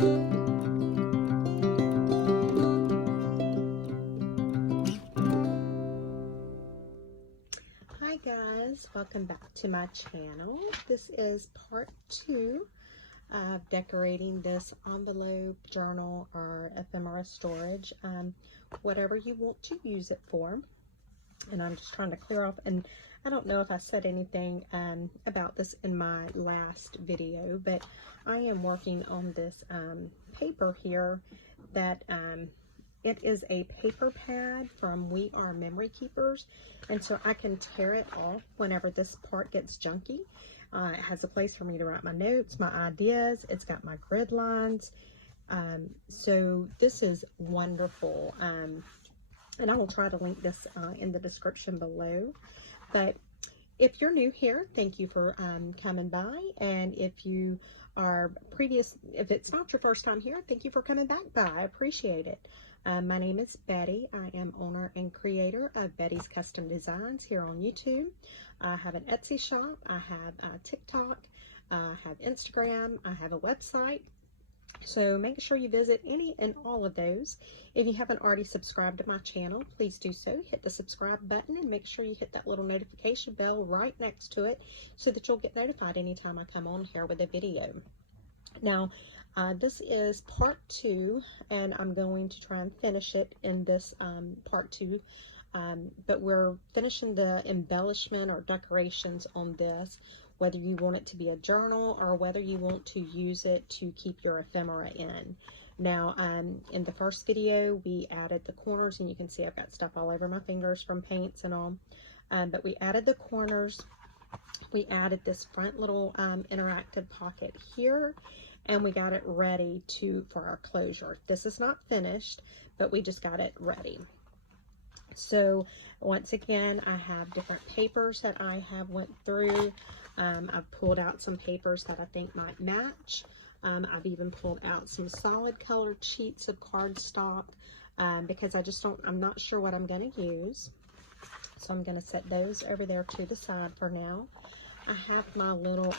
Hi guys, welcome back to my channel. This is part 2 of decorating this envelope, journal, or ephemera storage, whatever you want to use it for. And I'm just trying to clear off, and I don't know if I said anything about this in my last video, but I am working on this paper here that it is a paper pad from We Are Memory Keepers, and so I can tear it off whenever this part gets junky. It has a place for me to write my notes, my ideas. It's got my grid lines. So this is wonderful. And I will try to link this in the description below. But if you're new here, thank you for coming by. And if you are if it's not your first time here, thank you for coming back by. I appreciate it. My name is Betty. I am owner and creator of Betty's Custom Designs here on YouTube. I have an Etsy shop. I have TikTok. I have Instagram. I have a website. So make sure you visit any and all of those. If you haven't already subscribed to my channel, please do so. Hit the subscribe button and make sure you hit that little notification bell right next to it so that you'll get notified anytime I come on here with a video. Now, this is part 2, and I'm going to try and finish it in this part 2. But we're finishing the embellishment or decorations on this, whether you want it to be a journal or whether you want to use it to keep your ephemera in. Now, in the first video, we added the corners, and you can see I've got stuff all over my fingers from paints and all. But we added the corners. We added this front little interactive pocket here, and we got it ready for our closure. This is not finished, but we just got it ready. So once again, I have different papers that I have went through. I've pulled out some papers that I think might match. I've even pulled out some solid colored sheets of cardstock because I'm not sure what I'm going to use. So I'm going to set those over there to the side for now. I have my little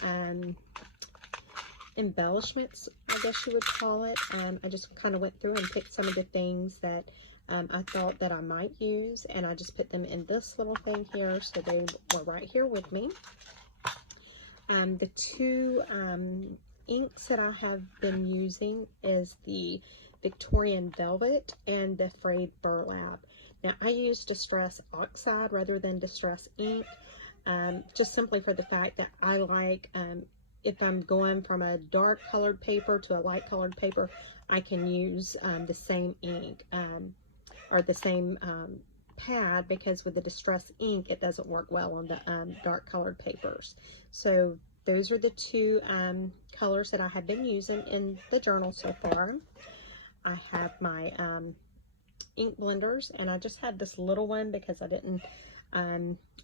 embellishments, I guess you would call it. I just kind of went through and picked some of the things that I thought that I might use, and I just put them in this little thing here, so they were right here with me. The two inks that I have been using is the Victorian Velvet and the Frayed Burlap. Now, I use Distress Oxide rather than Distress ink, just simply for the fact that I like, if I'm going from a dark colored paper to a light colored paper, I can use the same ink or the same pad, because with the Distress ink, it doesn't work well on the dark colored papers. So those are the two colors that I have been using in the journal so far. I have my ink blenders, and I just had this little one because I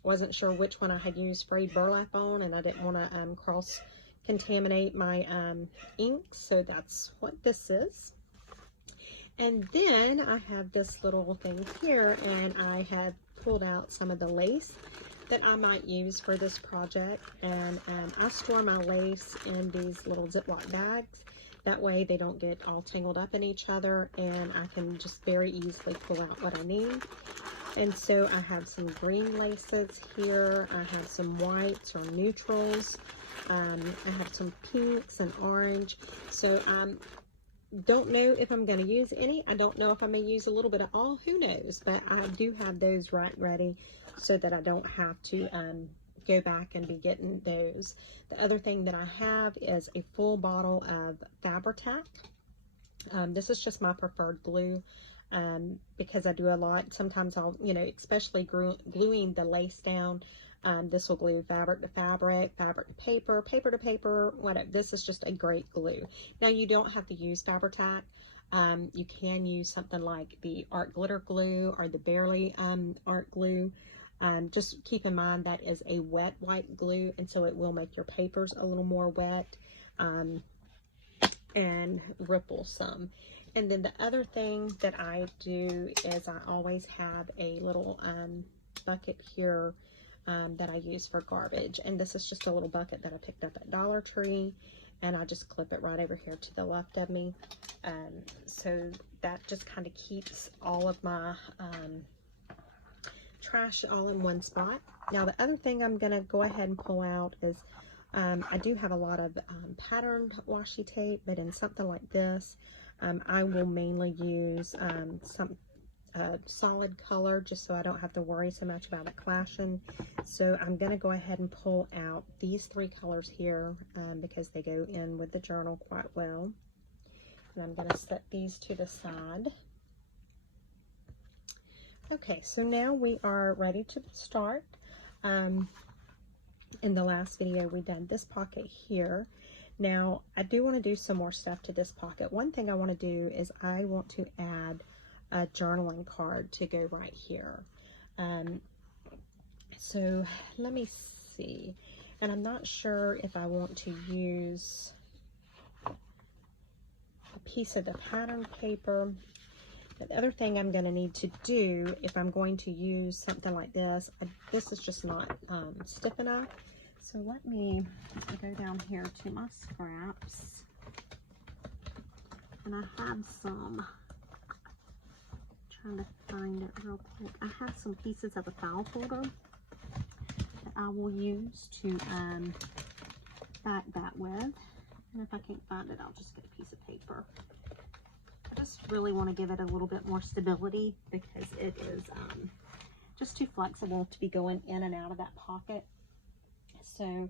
wasn't sure which one I had used Frayed Burlap on, and I didn't want to cross contaminate my inks, so that's what this is. And then I have this little thing here, and I have pulled out some of the lace that I might use for this project, and I store my lace in these little Ziploc bags. That way they don't get all tangled up in each other, and I can just very easily pull out what I need. And so I have some green laces here. I have some whites or neutrals. I have some pinks and orange. So don't know if I'm going to use any. I don't know if I may use a little bit of all. Who knows? But I do have those right ready so that I don't have to go back and be getting those. The other thing that I have is a full bottle of Fabri-Tac. This is just my preferred glue because I do a lot. Sometimes I'll, especially gluing the lace down. This will glue fabric to fabric, fabric to paper, paper to paper, whatever. This is just a great glue. Now, you don't have to use Fabri-Tac. You can use something like the art glitter glue or the Barely art glue. Just keep in mind that is a wet white glue, and so it will make your papers a little more wet and ripple some. And then the other thing that I do is I always have a little bucket here that I use for garbage, and this is just a little bucket that I picked up at Dollar Tree, and I just clip it right over here to the left of me. So that just kind of keeps all of my trash all in one spot. Now the other thing I'm going to go ahead and pull out is I do have a lot of patterned washi tape, but in something like this, I will mainly use some solid color just so I don't have to worry so much about it clashing. So I'm going to go ahead and pull out these 3 colors here because they go in with the journal quite well. And I'm going to set these to the side. Okay, so now we are ready to start. In the last video we did this pocket here. Now I do want to do some more stuff to this pocket. One thing I want to do is I want to add a journaling card to go right here. So let me see, and I'm not sure if I want to use a piece of the pattern paper. But the other thing I'm going to need to do if I'm going to use something like this, this is just not stiff enough. So let me go down here to my scraps, and I have some, trying to find it real quick. I have some pieces of a file folder that I will use to back that with. And if I can't find it, I'll just get a piece of paper. I just really want to give it a little bit more stability because it is just too flexible to be going in and out of that pocket. So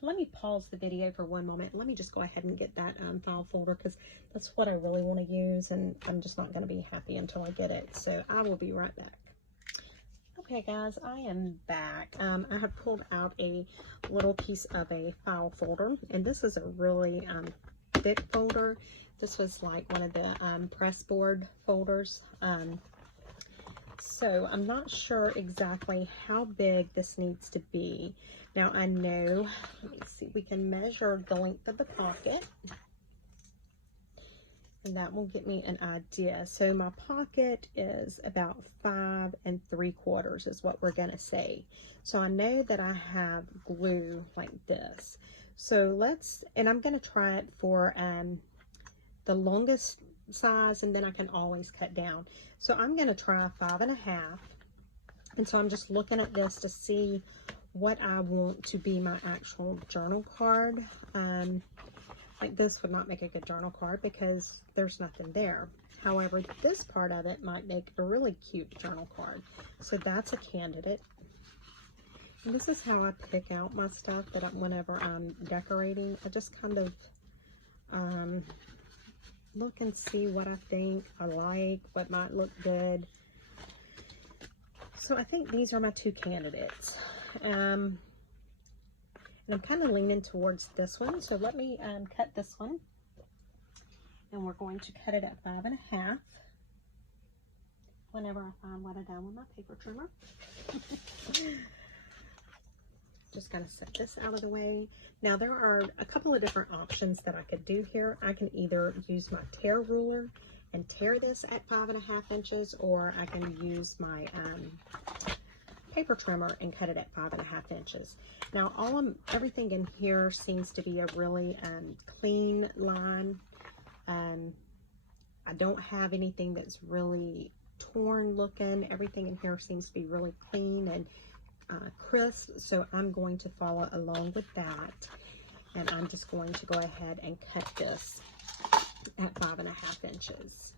let me pause the video for one moment. Let me just go ahead and get that file folder because that's what I really want to use, and I'm just not going to be happy until I get it. So I will be right back. Okay guys, I am back. I have pulled out a little piece of a file folder, and this is a really thick folder. This was like one of the press board folders. So I'm not sure exactly how big this needs to be. Now I know, let me see, we can measure the length of the pocket, and that will give me an idea. So my pocket is about 5 3/4 is what we're gonna say. So I know that I have glue like this. So and I'm gonna try it for the longest size, and then I can always cut down. So I'm going to try 5 1/2, and so I'm just looking at this to see what I want to be my actual journal card. Like this would not make a good journal card because there's nothing there. However, this part of it might make a really cute journal card. So that's a candidate. And this is how I pick out my stuff whenever I'm decorating. I just kind of look and see what I think I like, what might look good. So I think these are my 2 candidates. And I'm kind of leaning towards this one. So let me cut this one. And we're going to cut it at 5 1/2. Whenever I find what I done with my paper trimmer. Just going to set this out of the way. Now there are a couple of different options that I could do here. I can either use my tear ruler and tear this at 5 1/2 inches, or I can use my paper trimmer and cut it at 5 1/2 inches. Now everything in here seems to be a really clean line. I don't have anything that's really torn looking. Everything in here seems to be really clean and crisp, so I'm going to follow along with that, and I'm just going to go ahead and cut this at 5 1/2 inches.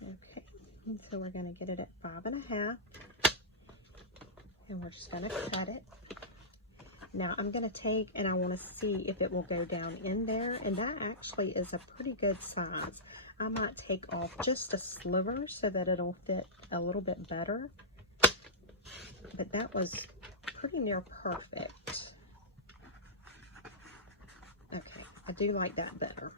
Okay, so we're going to get it at 5 1/2, and we're just going to cut it. Now I'm going to take, and I want to see if it will go down in there, and that actually is a pretty good size. I might take off just a sliver so that it'll fit a little bit better, but that was pretty near perfect. Okay, I do like that better,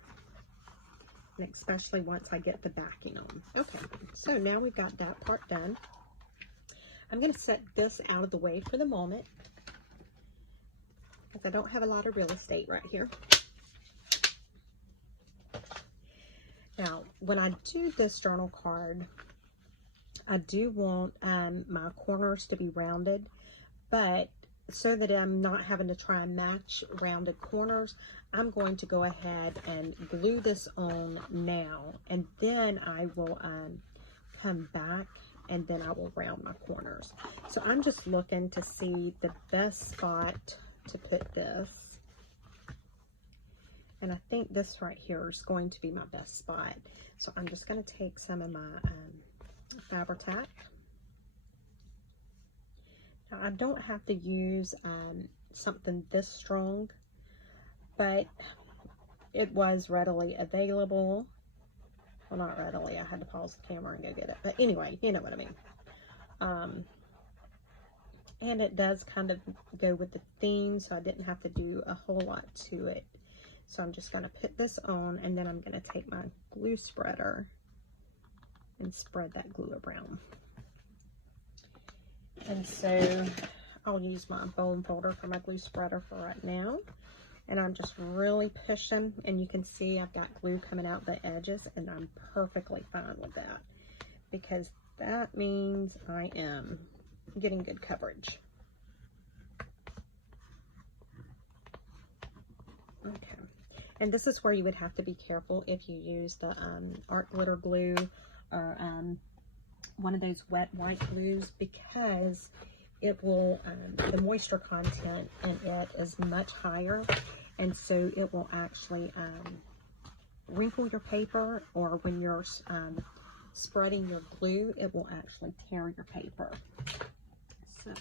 and especially once I get the backing on. Okay, so now we've got that part done. I'm going to set this out of the way for the moment because I don't have a lot of real estate right here. Now, when I do this journal card, I do want my corners to be rounded, but so that I'm not having to try and match rounded corners, I'm going to go ahead and glue this on now, and then I will come back and then I will round my corners. So I'm just looking to see the best spot to put this. And I think this right here is going to be my best spot. So I'm just going to take some of my Fabri-Tac. Now I don't have to use something this strong, but it was readily available. Well, not readily. I had to pause the camera and go get it. But anyway, you know what I mean. And it does kind of go with the theme, so I didn't have to do a whole lot to it. So I'm just going to put this on, and then I'm going to take my glue spreader and spread that glue around. And so I'll use my bone folder for my glue spreader for right now. And I'm just really pushing, and you can see I've got glue coming out the edges, and I'm perfectly fine with that, because that means I am getting good coverage. Okay. And this is where you would have to be careful if you use the art glitter glue or one of those wet white glues, because it will, the moisture content in it is much higher, and so it will actually wrinkle your paper, or when you're spreading your glue, it will actually tear your paper. So,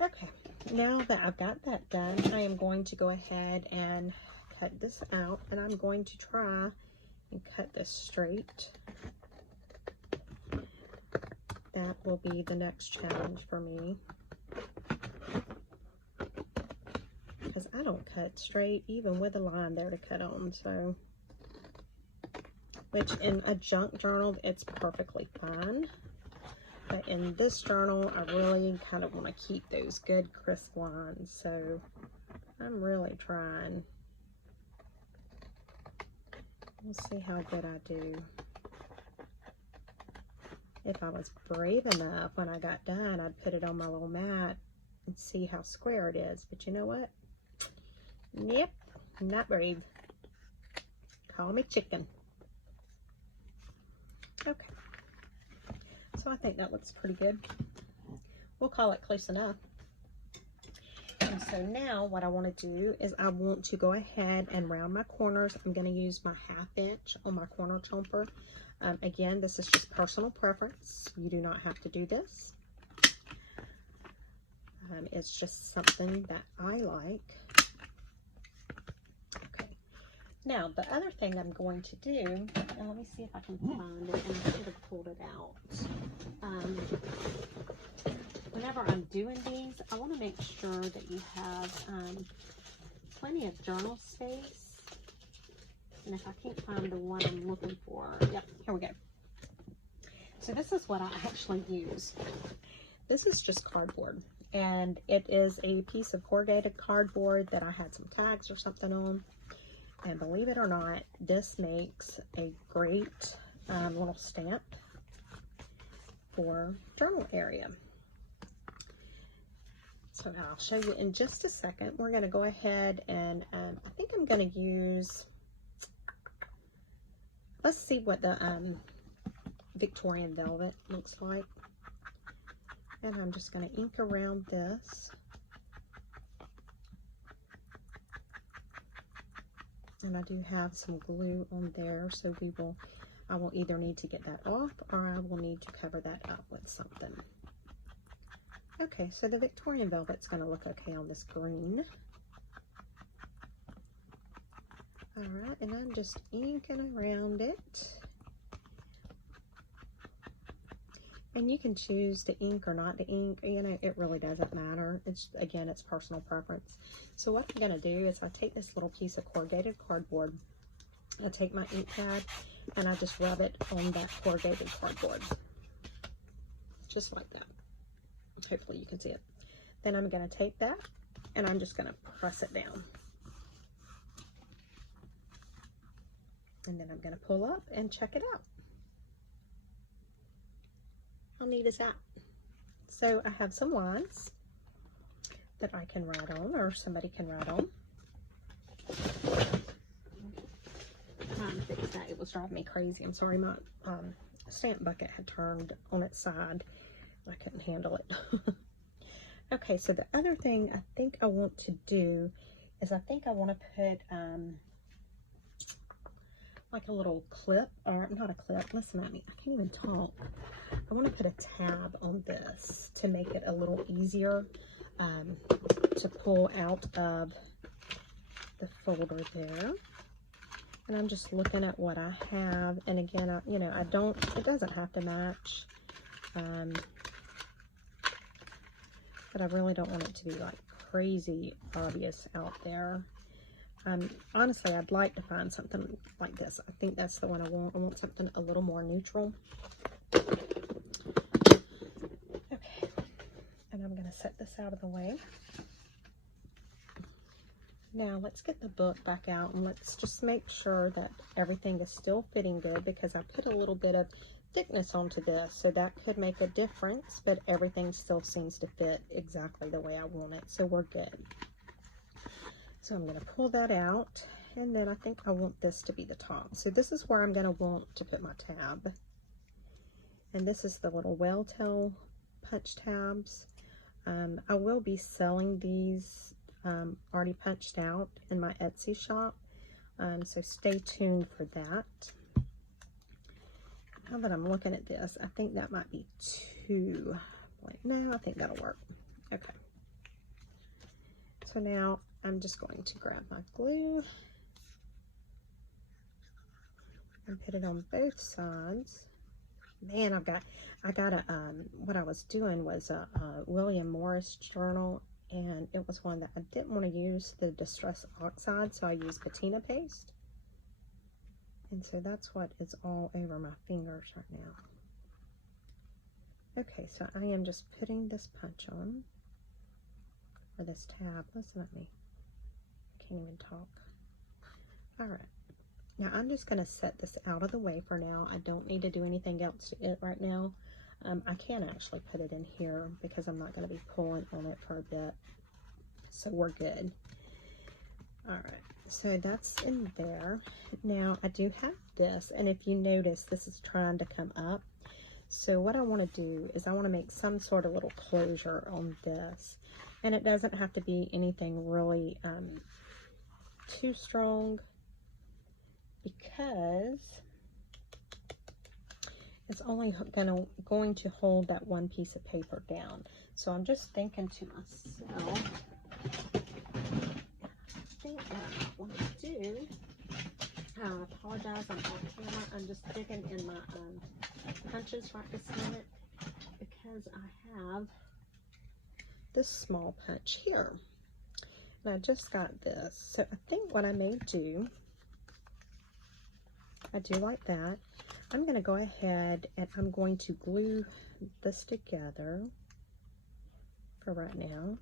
okay, now that I've got that done, I am going to go ahead and cut this out, and I'm going to try and cut this straight. That will be the next challenge for me, because I don't cut straight even with a line there to cut on. So, which in a junk journal it's perfectly fine, but in this journal I really kind of want to keep those good crisp lines, so I'm really trying. We'll see how good I do. If I was brave enough when I got done, I'd put it on my little mat and see how square it is. But you know what? Yep, not brave. Call me chicken. Okay. So I think that looks pretty good. We'll call it close enough. And so now what I want to do is I want to go ahead and round my corners. I'm going to use my 1/2 inch on my corner chomper. Again, this is just personal preference. You do not have to do this. It's just something that I like. Okay. Now, the other thing I'm going to do, and let me see if I can find it, and I should have pulled it out. Whenever I'm doing these, I want to make sure that you have plenty of journal space. And if I can't find the one I'm looking for, yep, here we go. So this is what I actually use. This is just cardboard, and it is a piece of corrugated cardboard that I had some tags or something on. And believe it or not, this makes a great little stamp for journal area. So I'll show you in just a second. We're going to go ahead and I think I'm going to use, let's see what the Victorian velvet looks like. And I'm just going to ink around this. And I do have some glue on there, so I will either need to get that off, or I will need to cover that up with something. Okay, so the Victorian velvet's going to look okay on this green. Alright, and I'm just inking around it. And you can choose to ink or not to ink, you know, it really doesn't matter. It's, again, it's personal preference. So what I'm going to do is I take this little piece of corrugated cardboard, I take my ink pad, and I just rub it on that corrugated cardboard. Just like that. Hopefully you can see it. Then I'm going to take that, and I'm just going to press it down. And then I'm going to pull up and check it out. How neat is that? So I have some lines, that I can write on, or somebody can write on. Trying to fix that. It was driving me crazy. I'm sorry, my stamp bucket had turned on its side. I couldn't handle it. Okay, so the other thing I think I want to do is I think I want to put like a little clip, or not a clip, listen at me, I can't even talk. I want to put a tab on this to make it a little easier to pull out of the folder there. And I'm just looking at what I have, and again, you know, it doesn't have to match, but I really don't want it to be like crazy obvious out there. Honestly, I'd like to find something like this. I think that's the one I want. I want something a little more neutral. Okay, and I'm going to set this out of the way. Now let's get the book back out, and let's just make sure that everything is still fitting good, because I put a little bit of thickness onto this, so that could make a difference, but everything still seems to fit exactly the way I want it, so we're good. So I'm going to pull that out, and then I think I want this to be the top. So this is where I'm going to want to put my tab. And this is the little whale tail punch tabs. I will be selling these already punched out in my Etsy shop. So stay tuned for that. Now that I'm looking at this, I think that might be too blank. No, I think that'll work. Okay. So now I'm just going to grab my glue and put it on both sides. Man, I got a, what I was doing was a William Morris journal, and it was one that I didn't want to use the Distress Oxide, so I used patina paste. And so that's what is all over my fingers right now. Okay, so I am just putting this punch on, or this tab. Listen at me. I can't even talk. All right. Now I'm just going to set this out of the way for now. I don't need to do anything else to it right now. I can actually put it in here because I'm not going to be pulling on it for a bit. So we're good. All right. So that's in there. Now I do have this, and if you notice, this is trying to come up. So what I want to do is I want to make some sort of little closure on this. And it doesn't have to be anything really too strong, because it's only going to hold that one piece of paper down. So I'm just thinking to myself, I think what I want to do, I apologize, I'm off camera, I'm just digging in my punches right this minute, because I have this small punch here. And I just got this. So I think what I may do, I do like that. I'm going to go ahead and I'm going to glue this together for right now.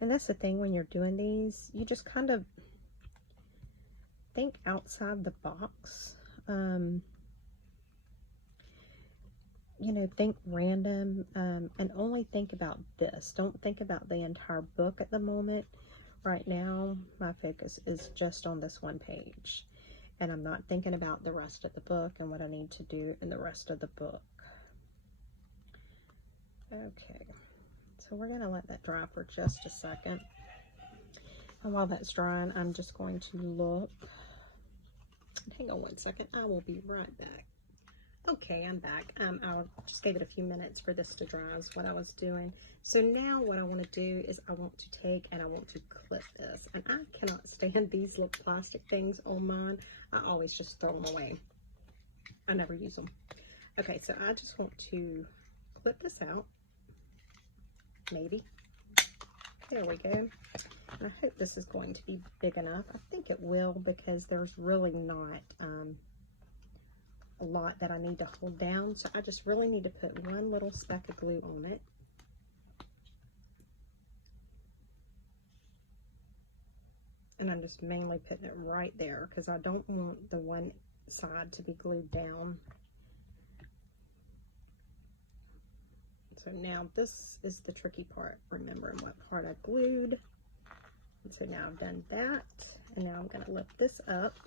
And that's the thing when you're doing these, you just kind of think outside the box. You know, think random, and only think about this. Don't think about the entire book at the moment. Right now, my focus is just on this one page, and I'm not thinking about the rest of the book and what I need to do in the rest of the book. Okay, so we're gonna let that dry for just a second. And while that's drying, I'm just going to look. Hang on one second, I will be right back. Okay, I'm back. I just gave it a few minutes for this to dry is what I was doing. So now what I want to do is I want to take and I want to clip this. And I cannot stand these little plastic things on mine. I always just throw them away. I never use them. Okay, so I just want to clip this out. Maybe. There we go. And I hope this is going to be big enough. I think it will, because there's really not a lot that I need to hold down, so I just really need to put one little speck of glue on it. And I'm just mainly putting it right there because I don't want the one side to be glued down. So now this is the tricky part, remembering what part I glued. And so now I've done that, and now I'm going to lift this up,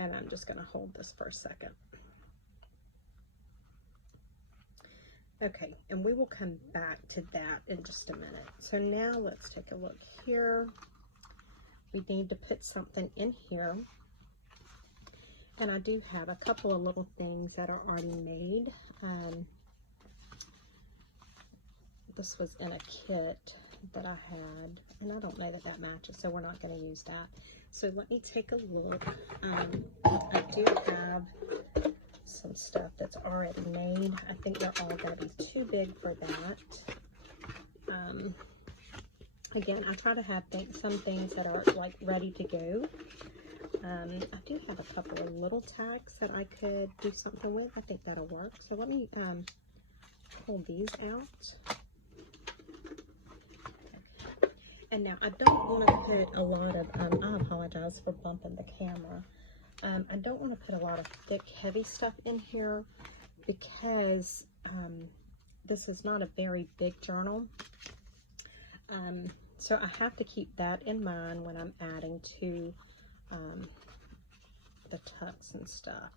and I'm just going to hold this for a second. Okay, and we will come back to that in just a minute. So now let's take a look here. We need to put something in here. And I do have a couple of little things that are already made. This was in a kit that I had, and I don't know that that matches, so we're not going to use that. So let me take a look. I do have some stuff that's already made. I think they're all going to be too big for that. Again, I try to have some things that are like ready to go. I do have a couple of little tacks that I could do something with. I think that'll work. So let me pull these out. And now I don't want to put a lot of, I apologize for bumping the camera. I don't want to put a lot of thick, heavy stuff in here because this is not a very big journal. So I have to keep that in mind when I'm adding to the tucks and stuff.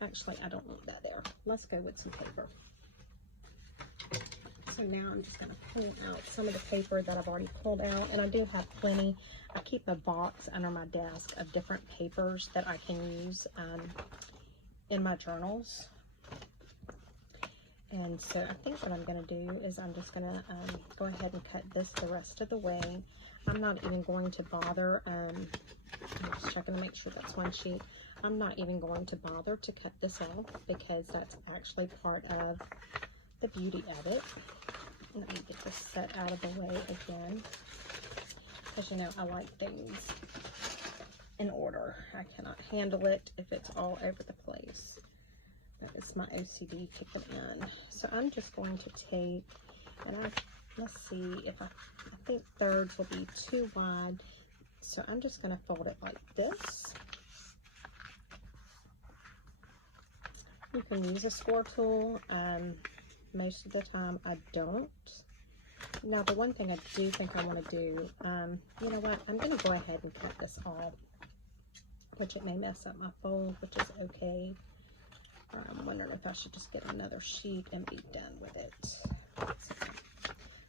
Actually, I don't want that there. Let's go with some paper. So now I'm just going to pull out some of the paper that I've already pulled out, and I do have plenty. I keep a box under my desk of different papers that I can use in my journals. And so I think what I'm going to do is I'm just going to go ahead and cut this the rest of the way. I'm not even going to bother, I'm just checking to make sure that's one sheet. I'm not even going to bother to cut this off because that's actually part of the beauty of it. Let me get this set out of the way again, because you know I like things in order. I cannot handle it if it's all over the place. That is my OCD kicking in. So I'm just going to take, and let's see if I think thirds will be too wide. So I'm just going to fold it like this. You can use a score tool. Most of the time I don't. Now the one thing I do think I want to do, you know what, I'm going to go ahead and cut this off, which it may mess up my fold, which is okay. I'm wondering if I should just get another sheet and be done with it.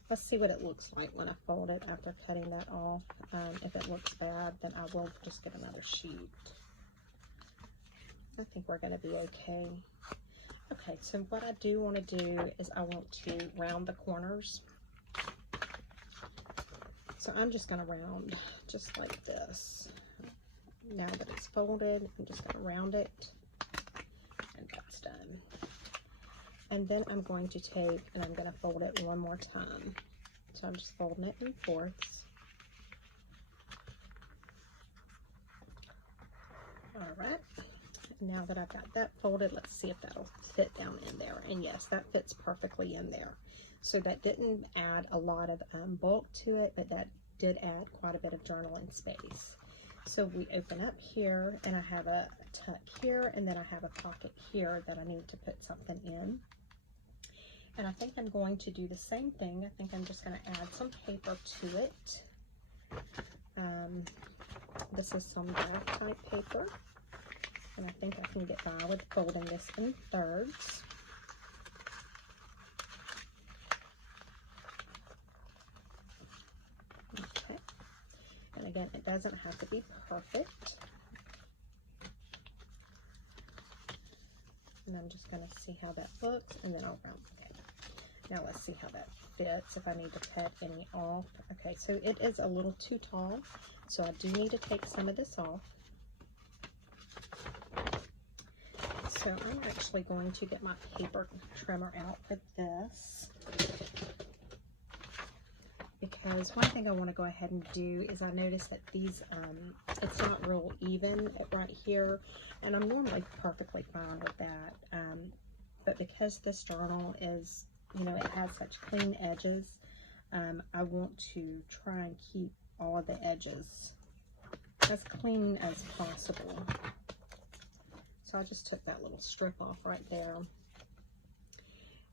Let's see what it looks like when I fold it after cutting that off. If it looks bad, then I will just get another sheet. I think we're going to be okay. Okay, so what I do want to do is I want to round the corners. So I'm just going to round just like this. Now that it's folded, I'm just going to round it. And that's done. And then I'm going to take and I'm going to fold it one more time. So I'm just folding it in fourths. All right. Now that I've got that folded, let's see if that'll fit down in there. And yes, that fits perfectly in there. So that didn't add a lot of bulk to it, but that did add quite a bit of journaling space. So we open up here, and I have a tuck here, and then I have a pocket here that I need to put something in. And I think I'm going to do the same thing. I think I'm just going to add some paper to it. This is some graph type paper. And I think I can get by with folding this in thirds. Okay. And again, it doesn't have to be perfect. And I'm just going to see how that looks, and then I'll round. Okay. Now let's see how that fits, if I need to cut any off. Okay, so it is a little too tall, so I do need to take some of this off. So I'm actually going to get my paper trimmer out for this, because one thing I want to go ahead and do is I noticed that these, it's not real even right here, and I'm normally perfectly fine with that, but because this journal is, you know, it has such clean edges, I want to try and keep all of the edges as clean as possible. So I just took that little strip off right there.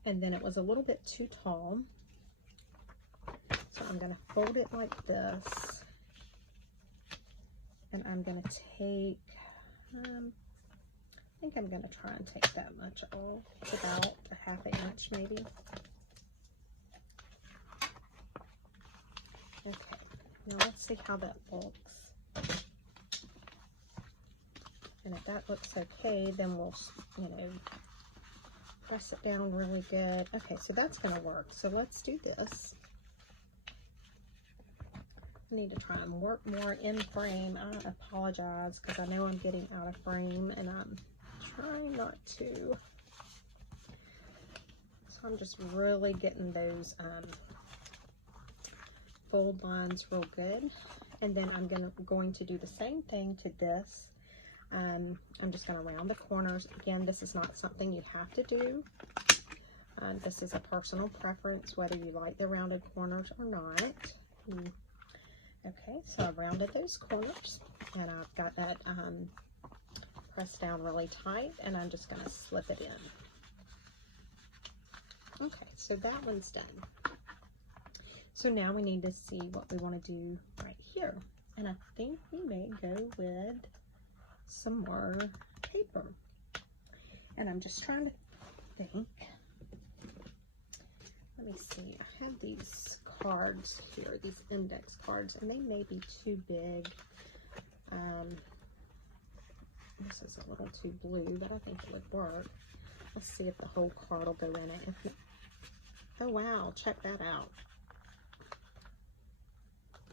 and then it was a little bit too tall. So I'm going to fold it like this, and I'm going to take, I think I'm going to try and take that much off. It's about a 1/2 inch maybe. Okay, now let's see how that looks. And if that looks okay, then we'll, you know, press it down really good. Okay, so that's going to work. So let's do this. I need to try and work more in frame. I apologize because I know I'm getting out of frame and I'm trying not to. So I'm just really getting those fold lines real good. And then I'm going to do the same thing to this. I'm just going to round the corners. Again, this is not something you have to do. This is a personal preference, whether you like the rounded corners or not. Okay, so I've rounded those corners, and I've got that pressed down really tight, and I'm just going to slip it in. Okay, so that one's done. So now we need to see what we want to do right here. And I think we may go with some more paper. And I'm just trying to think. Let me see. I have these cards here, these index cards, and they may be too big. This is a little too blue, but I think it would work. Let's see if the whole card will go in it. If not, oh wow, check that out.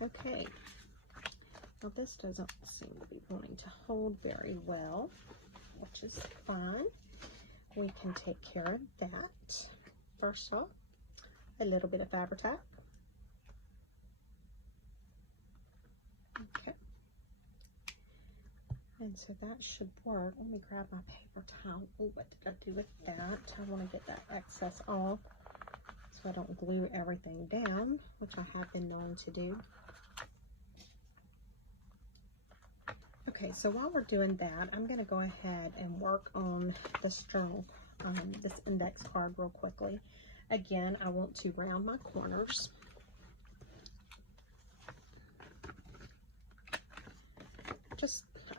Okay. Well, this doesn't seem to be wanting to hold very well, which is fine. We can take care of that. First off, a little bit of Fabri-Tac. Okay. And so that should work. Let me grab my paper towel. Oh, what did I do with that? I want to get that excess off so I don't glue everything down, which I have been known to do. Okay, so while we're doing that, I'm going to go ahead and work on this journal, this index card real quickly. Again, I want to round my corners.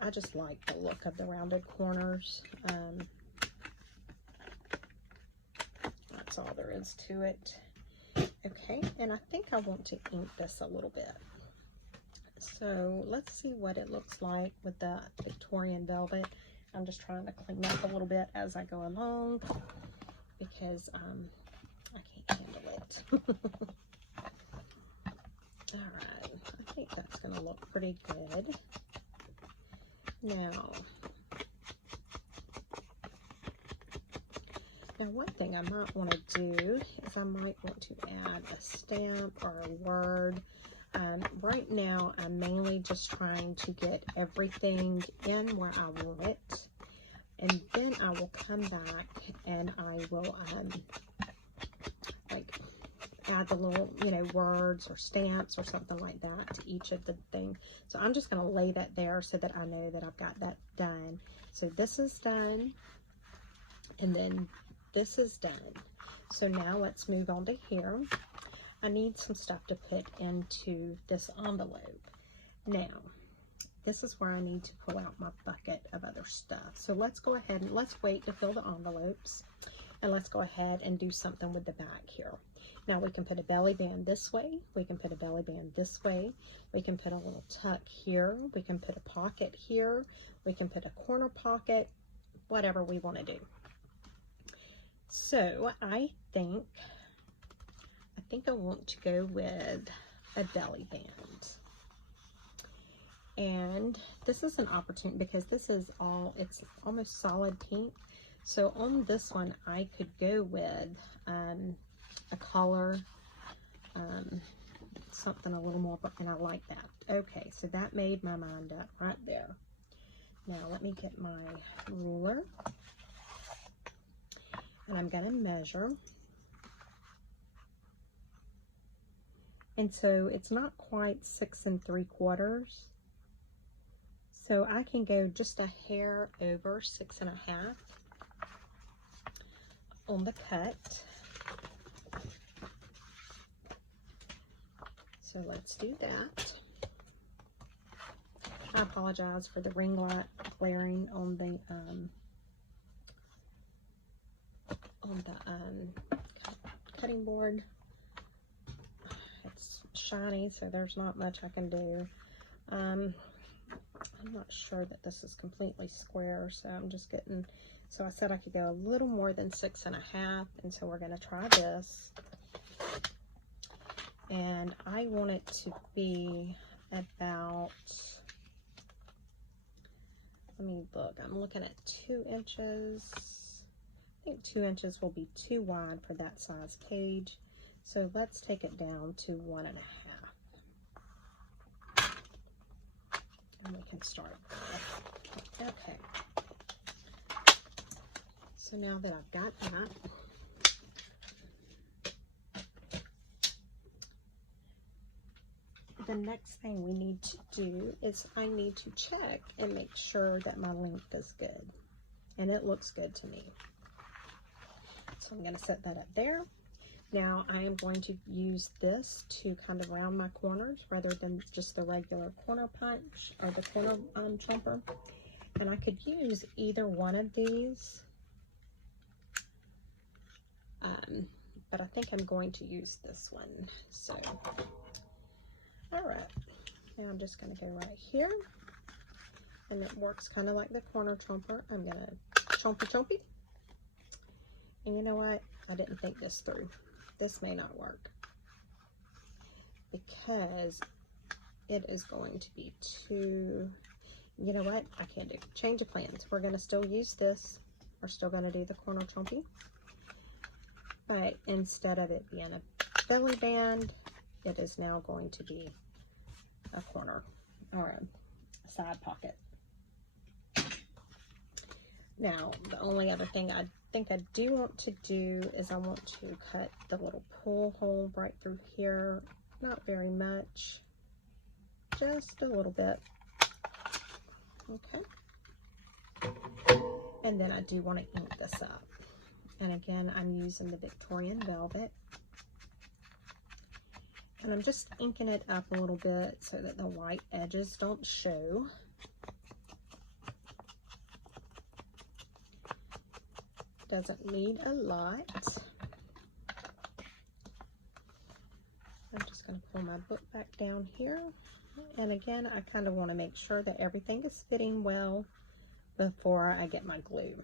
I just like the look of the rounded corners. That's all there is to it. Okay, and I think I want to ink this a little bit. So let's see what it looks like with the Victorian velvet. I'm just trying to clean up a little bit as I go along because I can't handle it. All right, I think that's going to look pretty good. Now one thing I might want to do is I might want to add a stamp or a word. Right now, I'm mainly just trying to get everything in where I want it, and then I will come back and I will like add the little, you know, words or stamps or something like that to each of the things. So I'm just going to lay that there so that I know that I've got that done. So this is done, and then this is done. So now let's move on to here. I need some stuff to put into this envelope. Now, this is where I need to pull out my bucket of other stuff. So let's go ahead and let's wait to fill the envelopes, and let's go ahead and do something with the back here. Now we can put a belly band this way, we can put a belly band this way, we can put a little tuck here, we can put a pocket here, we can put a corner pocket, whatever we want to do. So I think I want to go with a belly band. And this is an opportunity because this is it's almost solid pink. So on this one, I could go with a color, something a little more, and I like that. Okay, so that made my mind up right there. Now let me get my ruler, and I'm going to measure. And so it's not quite 6 3/4. So I can go just a hair over 6 1/2 on the cut. So let's do that. I apologize for the ring light glaring on the cutting board. It's shiny, so there's not much I can do. I'm not sure that this is completely square, so I'm just getting, so I said I could go a little more than 6.5, and so we're going to try this. And I want it to be about, let me look, I'm looking at 2 inches. I think 2 inches will be too wide for that size page. So let's take it down to 1.5. And we can start there. Okay. So now that I've got that, the next thing we need to do is I need to check and make sure that my length is good. And it looks good to me. So I'm going to set that up there. Now I am going to use this to kind of round my corners rather than just the regular corner punch or the corner chomper. And I could use either one of these. But I think I'm going to use this one. So, all right. Now I'm just going to go right here. And it works kind of like the corner chomper. I'm going to chompy. And you know what? I didn't think this through. This may not work because it is going to be too, you know what? I can't do. Change of plans. We're going to still use this. We're still going to do the corner chompy. But instead of it being a belly band, it is now going to be a corner or a side pocket. Now, the only other thing I think I do want to do is I want to cut the little pull hole right through here. Not very much, just a little bit. Okay. And then I do want to ink this up. And again, I'm using the Victorian Velvet. And I'm just inking it up a little bit so that the white edges don't show. Doesn't need a lot. I'm just going to pull my book back down here. And again, I kind of want to make sure that everything is fitting well before I get my glue.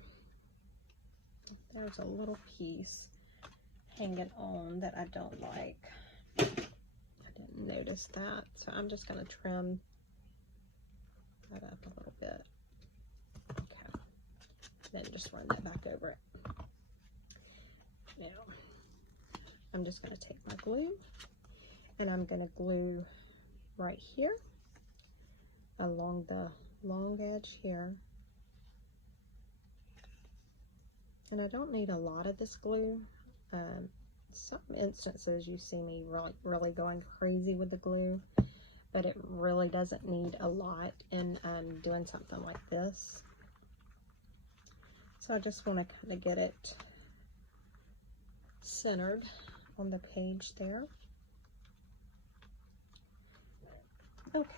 There's a little piece hanging on that I don't like. I didn't notice that, so I'm just going to trim that up a little bit. Okay. Then just run that back over it. Now, I'm just going to take my glue and I'm going to glue right here along the long edge here. And I don't need a lot of this glue. Some instances you see me really going crazy with the glue, but it really doesn't need a lot in doing something like this. So I just want to kind of get it centered on the page there. Okay,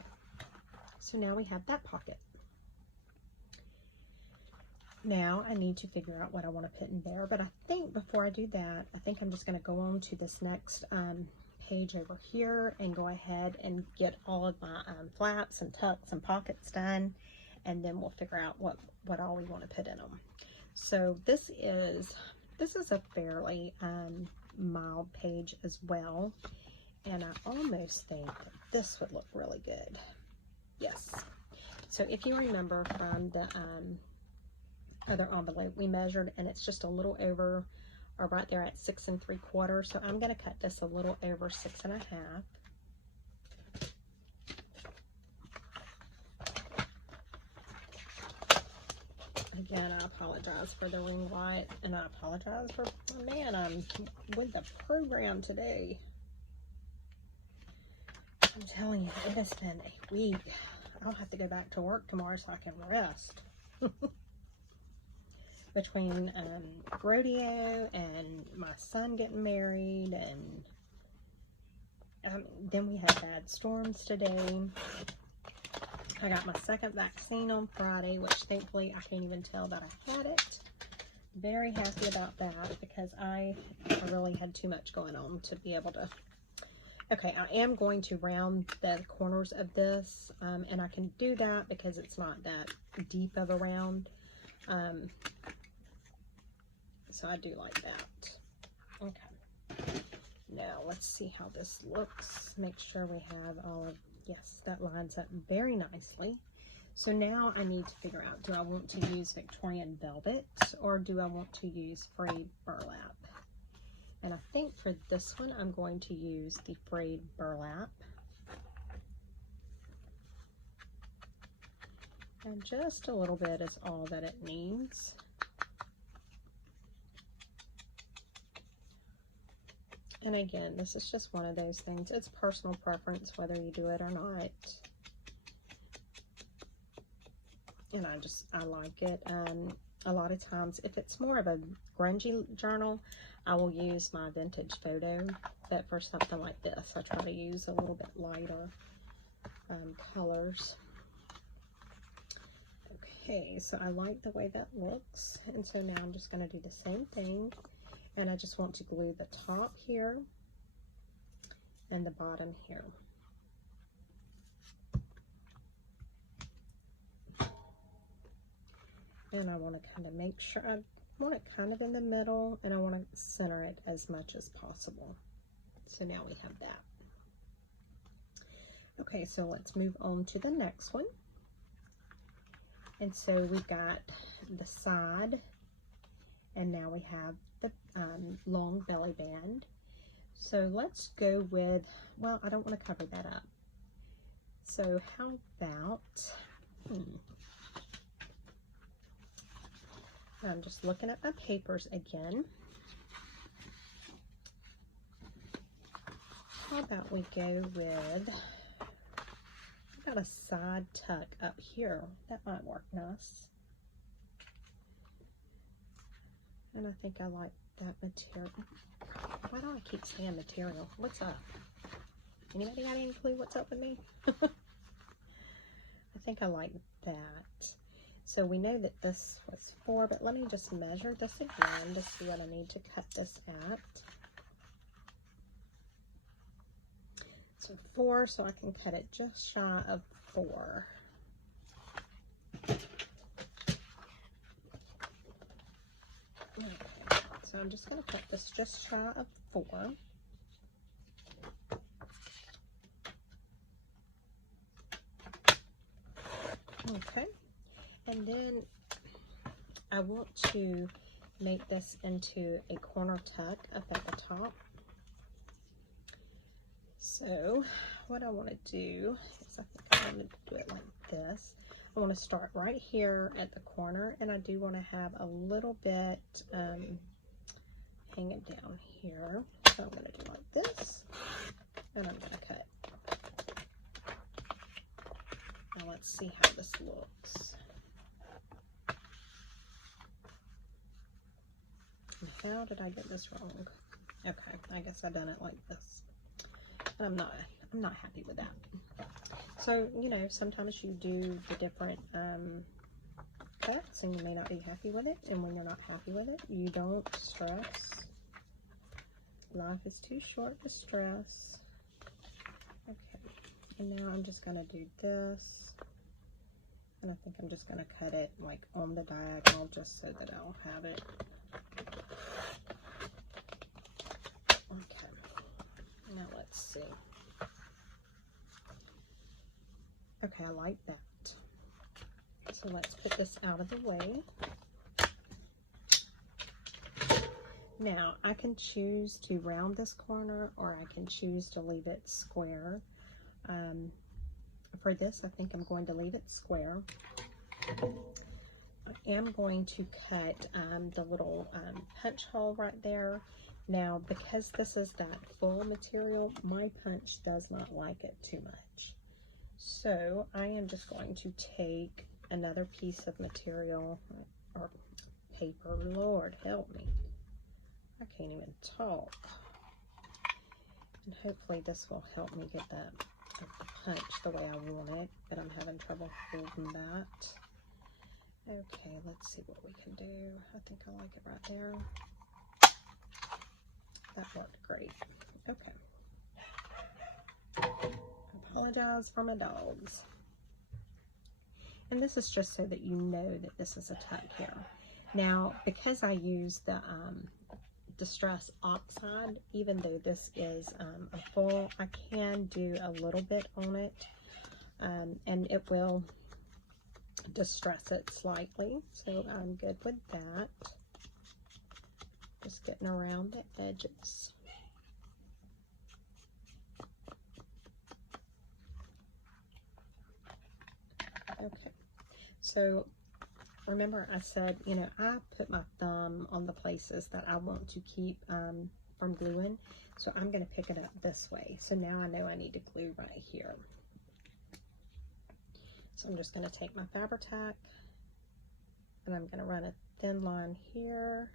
so now we have that pocket. Now I need to figure out what I want to put in there, but I think before I do that, I think I'm just going to go on to this next page over here and go ahead and get all of my flaps and tucks and pockets done, and then we'll figure out what all we want to put in them. So this is a fairly mild page as well, and I almost think that this would look really good. Yes. So if you remember from the other envelope we measured, and it's just a little over, or right there at 6 3/4. So I'm going to cut this a little over 6.5. Again, I apologize for the ring light, and I apologize for, man, I'm with the program today. I'm telling you, it has been a week. I'll have to go back to work tomorrow so I can rest. Between rodeo and my son getting married and then we had bad storms today. I got my second vaccine on Friday, which thankfully I can't even tell that I had it. Very happy about that because I really had too much going on to be able to. Okay, I am going to round the corners of this, and I can do that because it's not that deep of a round. So I do like that. Okay. Now let's see how this looks. Make sure we have all of, yes, that lines up very nicely. So now I need to figure out, do I want to use Victorian velvet or do I want to use frayed burlap? And I think for this one, I'm going to use the frayed burlap. And just a little bit is all that it needs. And again, this is just one of those things. It's personal preference whether you do it or not. And I like it. A lot of times, if it's more of a grungy journal, I will use my vintage photo. But for something like this, I try to use a little bit lighter colors. Okay, so I like the way that looks. And so now I'm just going to do the same thing. And I just want to glue the top here and the bottom here. And I want to kind of make sure, I want it kind of in the middle, and I want to center it as much as possible. So now we have that. Okay, so let's move on to the next one. And so we've got the side, and now we have the long belly band. So let's go with, well, I don't want to cover that up. So how about, I'm just looking at my papers again. How about we go with, I've got a side tuck up here. That might work nice. And I think I like that material. Why do I keep saying material? What's up? Anybody got any clue what's up with me? I think I like that. So we know that this was 4, but let me just measure this again to see what I need to cut this at. So 4, so I can cut it just shy of 4. Okay, so I'm just going to cut this just shy of 4. Okay, and then I want to make this into a corner tuck up at the top. So what I want to do is, I think I want to do it like this. I want to start right here at the corner, and I do want to have a little bit hanging down here. So I'm going to do like this, and I'm going to cut. Now let's see how this looks. How did I get this wrong? Okay, I guess I done it like this. I'm not happy with that. So, you know, sometimes you do the different cuts and you may not be happy with it. And when you're not happy with it, you don't stress. Life is too short to stress. Okay, and now I'm just going to do this. And I think I'm just going to cut it like on the diagonal just so that I'll have it. Okay, now let's see. Okay, I like that. So let's put this out of the way. Now, I can choose to round this corner or I can choose to leave it square. For this, I think I'm going to leave it square. I am going to cut the little punch hole right there. Now, because this is that full material, my punch does not like it too much. So I am just going to take another piece of material or paper. Lord help me, I can't even talk. And hopefully this will help me get the punch the way I want it, but I'm having trouble holding that. Okay, let's see what we can do. I think I like it right there. That worked great. Okay. Apologize for my dogs. And this is just so that you know that this is a tuck here. Now, because I use the Distress Oxide, even though this is a full, I can do a little bit on it, and it will distress it slightly, so I'm good with that. Just getting around the edges. Okay, so remember I said, you know, I put my thumb on the places that I want to keep from gluing, so I'm going to pick it up this way. So now I know I need to glue right here. So I'm just going to take my Fabri-Tac and I'm going to run a thin line here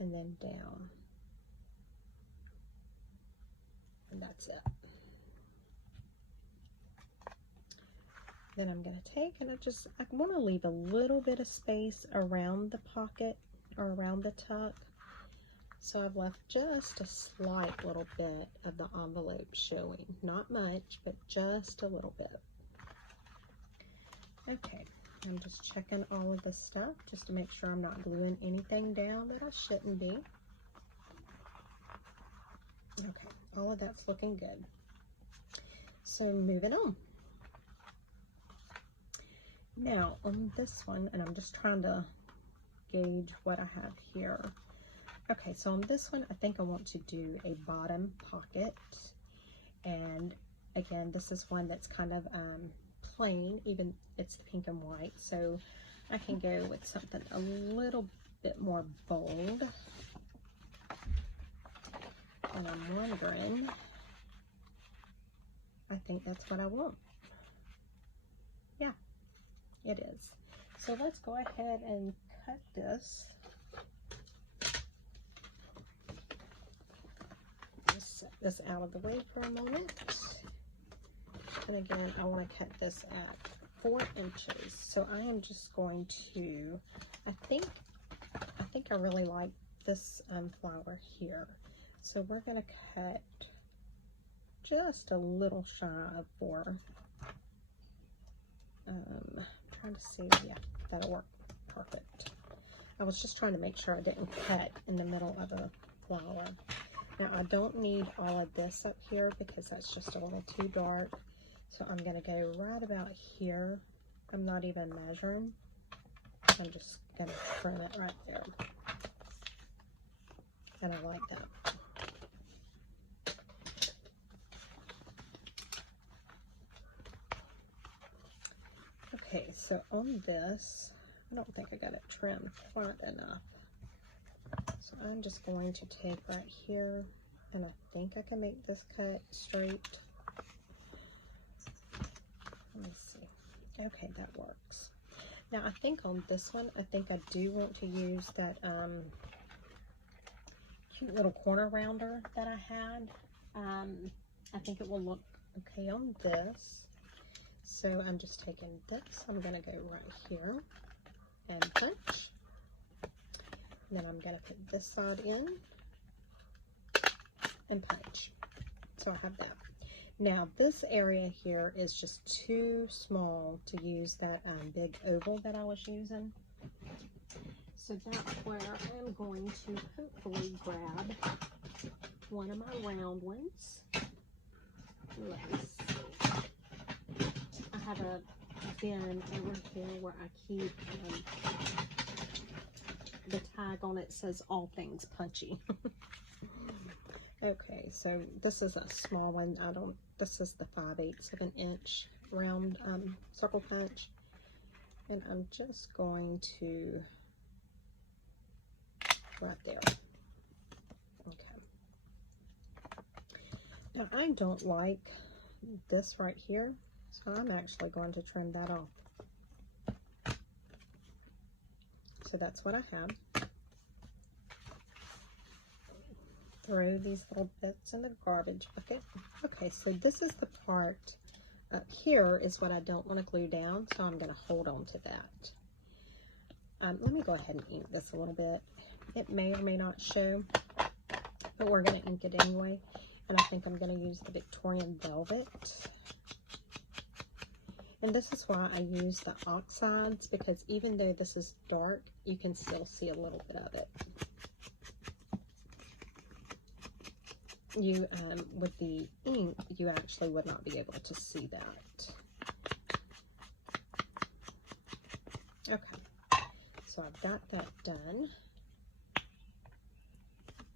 and then down. And that's it. Then I'm going to take, and I want to leave a little bit of space around the pocket or around the tuck. So I've left just a slight little bit of the envelope showing. Not much, but just a little bit. Okay, I'm just checking all of this stuff just to make sure I'm not gluing anything down that I shouldn't be. Okay, all of that's looking good. So moving on. Now on this one, and I'm just trying to gauge what I have here. Okay, so on this one, I think I want to do a bottom pocket. And again, this is one that's kind of plain, even it's the pink and white. So I can go with something a little bit more bold. And I'm wondering, I think that's what I want. Yeah, it is. So let's go ahead and cut this. Just set this out of the way for a moment. And again, I want to cut this at 4 inches. So I am just going to, I think I really like this flower here. So we're going to cut just a little shy of 4. Trying to see, yeah, that'll work perfect. I was just trying to make sure I didn't cut in the middle of a flower. Now I don't need all of this up here because that's just a little too dark. So I'm going to go right about here. I'm not even measuring. I'm just going to trim it right there. And I like that. Okay, so on this, I don't think I got it trimmed quite enough. So I'm just going to take right here, and I think I can make this cut straight. Let me see. Okay, that works. Now I think on this one, I think I do want to use that cute little corner rounder that I had. I think it will look okay on this. So I'm just taking this, I'm going to go right here and punch. And then I'm going to put this side in and punch. So I have that. Now this area here is just too small to use that big oval that I was using. So that's where I'm going to hopefully grab one of my round ones. Let me see. I have a bin over here where I keep the tag on it says all things punchy. Okay, so this is a small one. This is the 5/8 of an inch round circle punch. And I'm just going to right there. Okay. Now I don't like this right here, so I'm actually going to trim that off. So that's what I have. throw these little bits in the garbage bucket. Okay, so this is the part up here is what I don't want to glue down, so I'm going to hold on to that. Let me go ahead and ink this a little bit. It may or may not show, but we're going to ink it anyway. And I think I'm going to use the Victorian Velvet. And this is why I use the Oxides, because even though this is dark, you can still see a little bit of it. You, with the ink, you actually would not be able to see that. Okay, so I've got that done.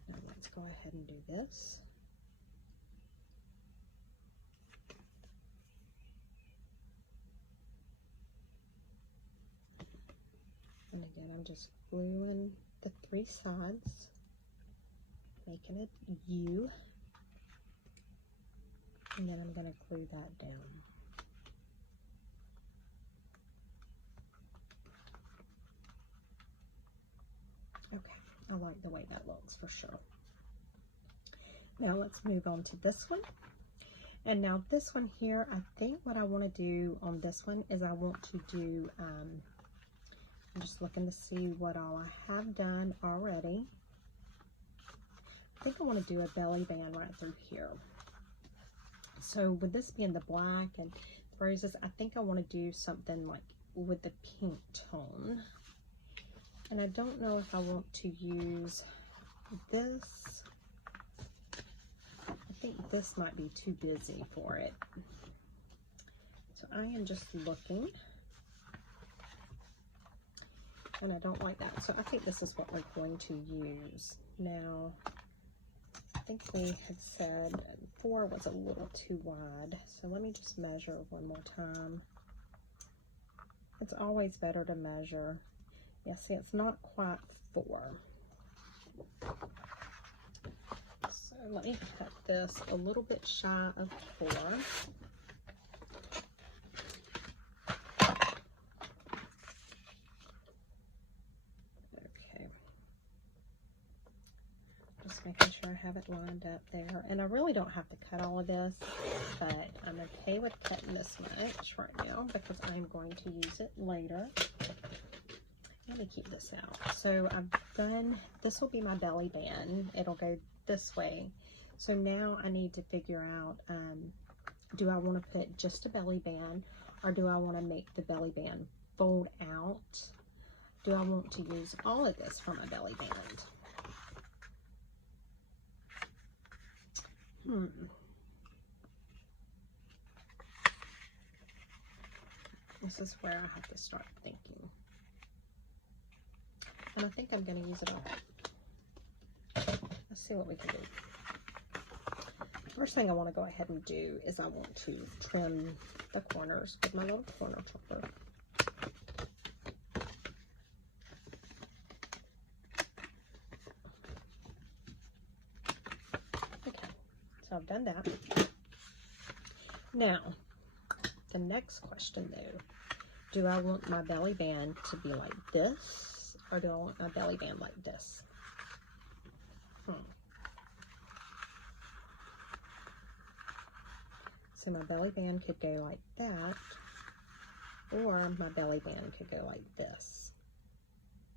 Now let's go ahead and do this. And again, I'm just gluing the 3 sides, making it U. And then I'm going to glue that down. Okay, I like the way that looks for sure. Now let's move on to this one. And now this one here, I think what I want to do on this one is I want to do, I'm just looking to see what all I have done already. I think I want to do a belly band right through here. So with this being the black and the roses, I think I want to do something like with the pink tone. And I don't know if I want to use this. I think this might be too busy for it. So I am just looking. And I don't like that. So I think this is what we're going to use. Now, I think we had said 4 was a little too wide. So let me just measure one more time. It's always better to measure. Yeah, see, it's not quite 4. So let me cut this a little bit shy of 4. Making sure I have it lined up there. And I really don't have to cut all of this, but I'm okay with cutting this much right now because I'm going to use it later. Let me keep this out. So I've done, this will be my belly band. It'll go this way. So now I need to figure out, do I want to put just a belly band, or do I want to make the belly band fold out? Do I want to use all of this for my belly band? This is where I have to start thinking. And I think I'm going to use it all. Let's see what we can do. First thing I want to go ahead and do is I want to trim the corners with my little corner chopper. So I've done that. Now, the next question though, do I want my belly band to be like this, or do I want my belly band like this? So my belly band could go like that, or my belly band could go like this.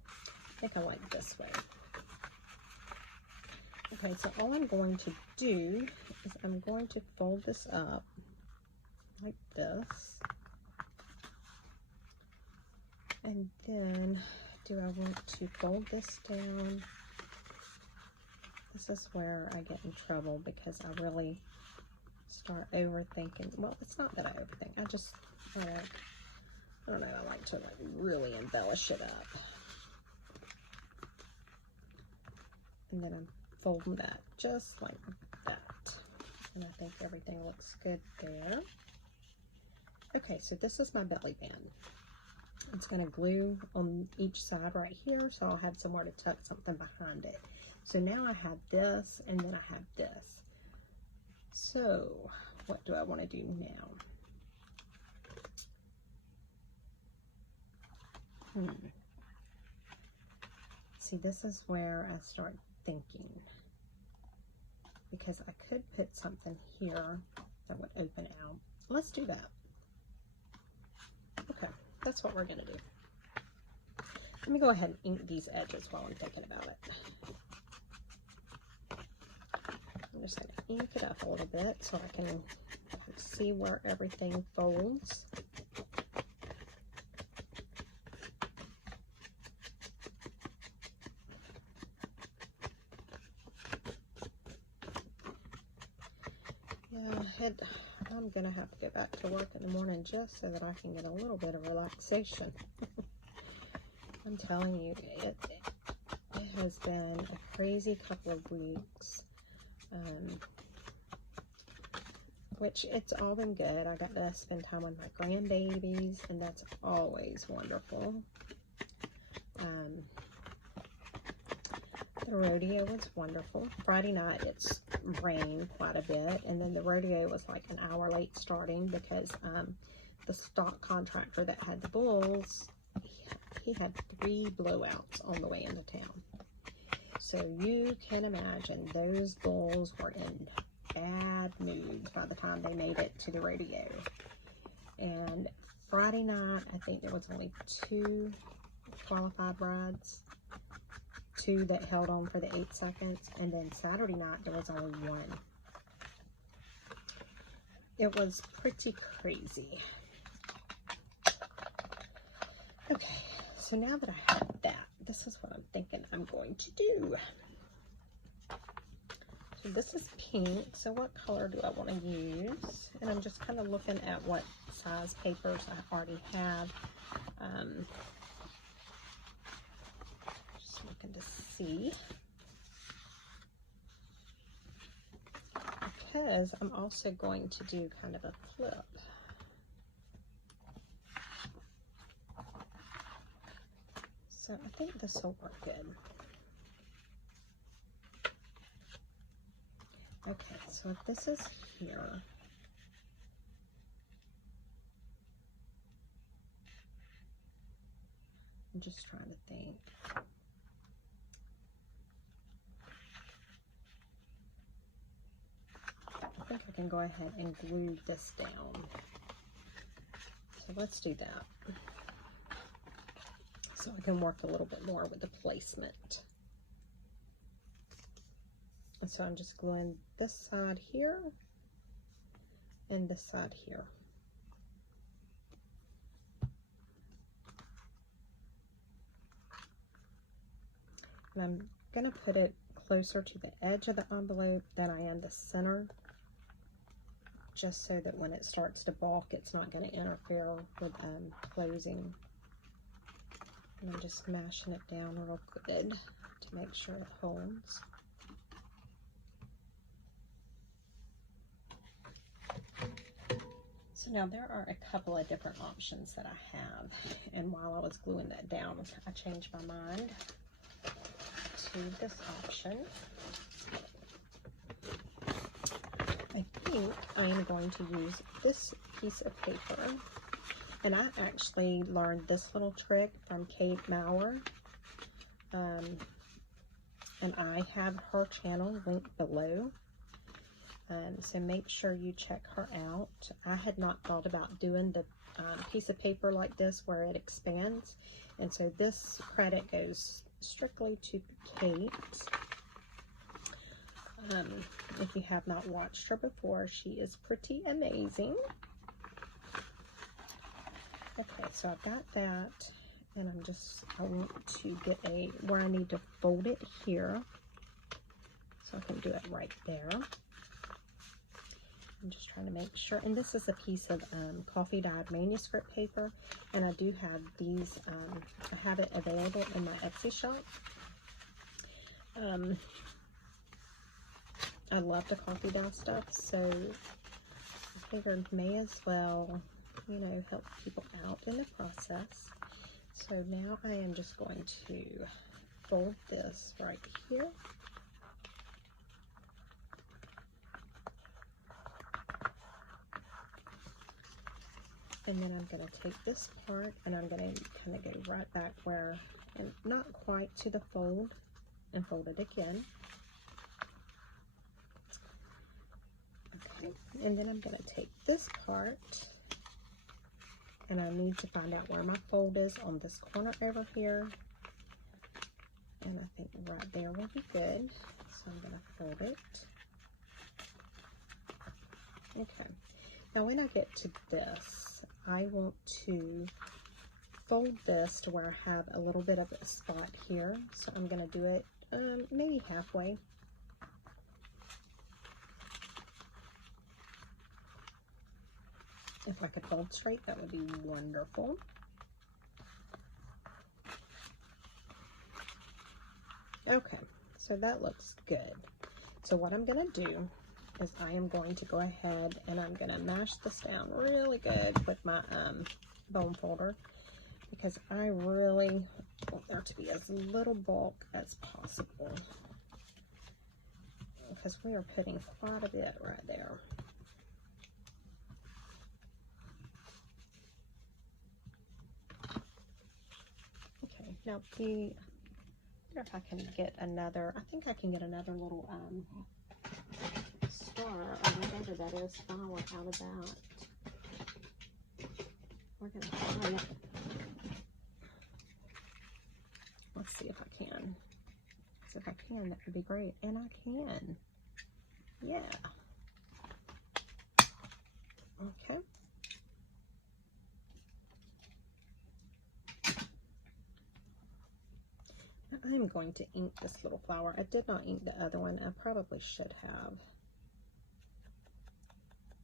I think I like this way. Okay, so all I'm going to do is I'm going to fold this up like this. And then, do I want to fold this down? This is where I get in trouble because I really start overthinking. Well, it's not that I overthink. I just, I don't know, I like to like really embellish it up. And then I'm folding that just like that. And I think everything looks good there. Okay, so this is my belly band. It's going to glue on each side right here, so I'll have somewhere to tuck something behind it. So now I have this, and then I have this. So what do I want to do now? See, this is where I start thinking. because I could put something here that would open out. Let's do that. Okay, that's what we're gonna do. Let me go ahead and ink these edges while I'm thinking about it. I'm just gonna ink it up a little bit so I can see where everything folds. I'm gonna have to go back to work in the morning just so that I can get a little bit of relaxation. I'm telling you, it has been a crazy couple of weeks, which it's all been good. I got to spend time with my grandbabies, and that's always wonderful. The rodeo was wonderful. Friday night it's rained quite a bit, and then the rodeo was like an hour late starting because the stock contractor that had the bulls, he had 3 blowouts on the way into town. So you can imagine those bulls were in bad moods by the time they made it to the rodeo. And Friday night, I think there was only 2 qualified brides, 2 that held on for the 8 seconds, and then Saturday night there was only 1. It was pretty crazy. Okay, so now that I have that, this is what I'm thinking I'm going to do. So this is pink, so what color do I want to use? And I'm just kind of looking at what size papers I already have. Just looking to see. Because I'm also going to do kind of a flip. So I think this will work good. Okay, so if this is here, I'm just trying to think. I think I can go ahead and glue this down. So let's do that. So I can work a little bit more with the placement. And so I'm just gluing this side here and this side here. And I'm going to put it closer to the edge of the envelope than I am the center, just so that when it starts to bulk, it's not going to interfere with closing. And I'm just mashing it down real good to make sure it holds. So now there are a couple of different options that I have, and while I was gluing that down, I changed my mind to this option. I think I am going to use this piece of paper, and I actually learned this little trick from Mower, and I have her channel linked below. So make sure you check her out. I had not thought about doing the piece of paper like this where it expands, and so this credit goes strictly to Kate. If you have not watched her before, she is pretty amazing. Okay, so I've got that, and I want to get where I need to fold it here, so I can do it right there. I'm just trying to make sure, and this is a piece of coffee dyed manuscript paper, and I do have these, I have it available in my Etsy shop. I love the coffee dye stuff, so I figured may as well, you know, help people out in the process. So now I am just going to fold this right here. And then I'm going to take this part and I'm going to kind of go right back where, and not quite to the fold, and fold it again. It's Okay, and then I'm going to take this part, and I need to find out where my fold is on this corner over here. And I think right there will be good. So I'm going to fold it. Okay. Now when I get to this, I want to fold this to where I have a little bit of a spot here. So I'm going to do it maybe halfway. If I could fold straight, that would be wonderful. Okay, so that looks good. So what I'm going to do is I am going to go ahead and I'm going to mash this down really good with my bone folder, because I really want there to be as little bulk as possible, because we are putting quite a bit right there. Okay, now I wonder if I can get another, I think I can get another little star or whatever that is, flower out of that. We're going to try it. Let's see if I can. So if I can, that would be great. And I can. Yeah. Okay. I'm going to ink this little flower. I did not ink the other one. I probably should have.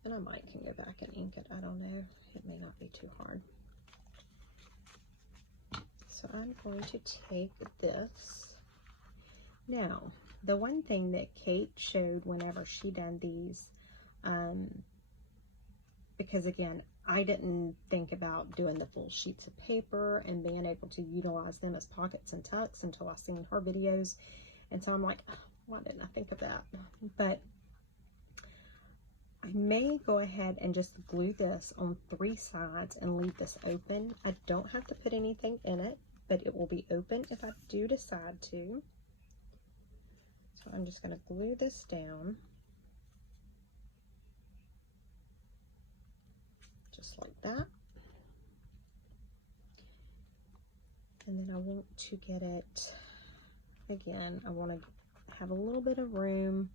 And I might can go back and ink it. I don't know. It may not be too hard. So I'm going to take this. Now, the one thing that Kate showed whenever she done these, because again, I didn't think about doing the full sheets of paper and being able to utilize them as pockets and tucks until I seen her videos. And so I'm like, why didn't I think of that? But I may go ahead and just glue this on 3 sides and leave this open. I don't have to put anything in it, but it will be open if I do decide to. So I'm just going to glue this down. Just like that. And then I want to get it, again, I want to have a little bit of room,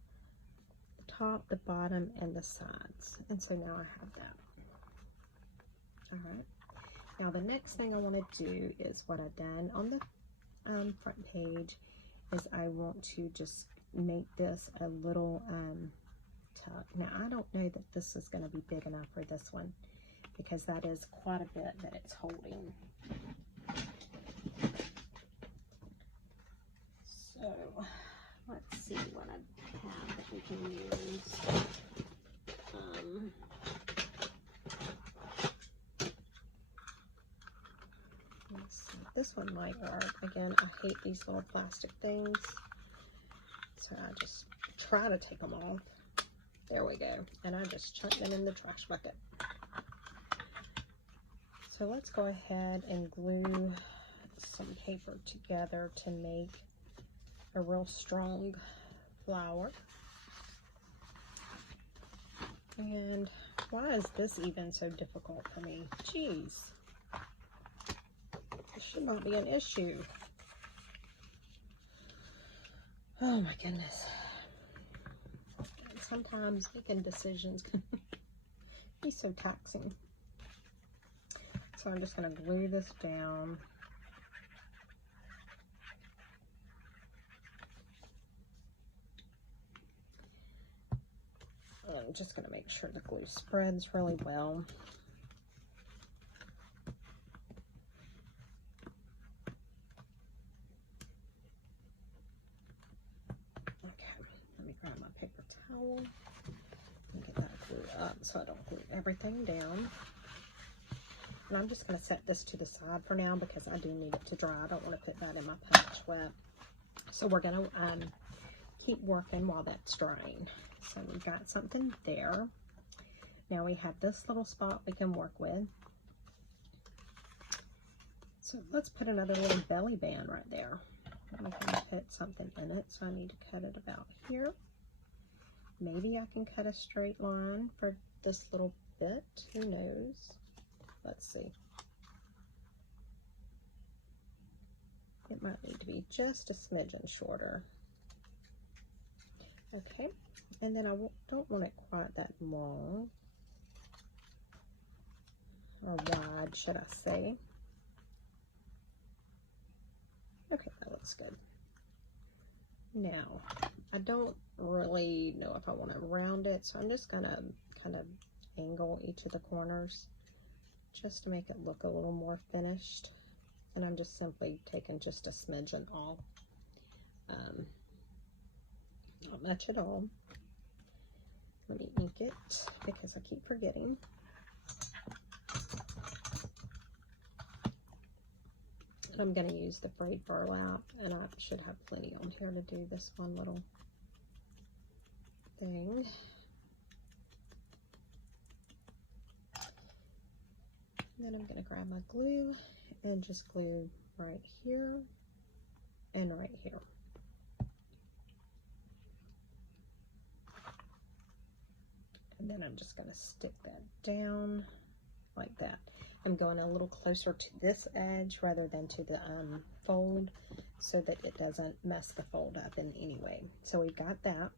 the top, the bottom, and the sides. And so now I have that. All right. Now the next thing I want to do is what I've done on the front page is I want to just make this a little tuck. Now I don't know that this is going to be big enough for this one, because that is quite a bit that it's holding. So let's see what I have that we can use. Let's see. This one might work. Again, I hate these little plastic things, so I just try to take them off. There we go. And I just chuck them in the trash bucket. So let's go ahead and glue some paper together to make a real strong flower. And why is this even so difficult for me? Jeez. This should not be an issue. Oh my goodness. Sometimes making decisions can be so taxing. So I'm just going to glue this down. I'm just going to make sure the glue spreads really well. Okay, let me grab my paper towel and get that glued up so I don't glue everything down. And I'm just going to set this to the side for now because I do need it to dry. I don't want to put that in my patch wet. So we're going to keep working while that's drying. So we've got something there. Now we have this little spot we can work with. So let's put another little belly band right there. I'm going to put something in it, so I need to cut it about here. maybe I can cut a straight line for this little bit. Who knows? Let's see. It might need to be just a smidgen shorter. Okay, and then I don't want it quite that long, or wide, should I say. Okay, that looks good. Now, I don't really know if I want to round it, so I'm just going to kind of angle each of the corners just to make it look a little more finished. And I'm just simply taking just a smidgen off. Not much at all. Let me ink it because I keep forgetting. And I'm going to use the Frayed burlap, and I should have plenty on here to do this one little thing. And then I'm going to grab my glue and just glue right here and right here. And then I'm just going to stick that down like that. I'm going a little closer to this edge rather than to the fold so that it doesn't mess the fold up in any way. So we've got that.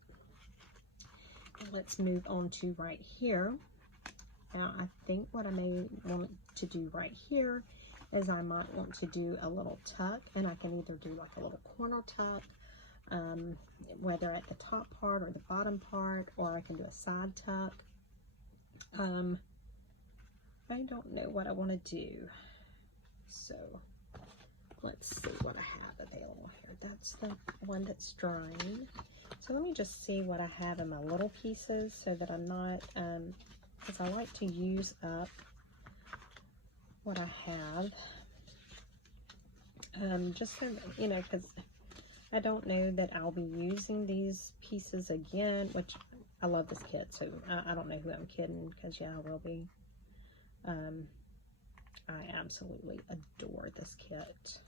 And let's move on to right here. Now I think what I may want to do right here is I might want to do a little tuck, and I can either do like a little corner tuck, whether at the top part or the bottom part, or I can do a side tuck. I don't know what I want to do, so let's see what I have available here. That's the one that's drying. So let me just see what I have in my little pieces so that I'm not, because I like to use up what I have, just so, you know, because I don't know that I'll be using these pieces again, which I love this kit, so I don't know who I'm kidding, because yeah, I will be. I absolutely adore this kit.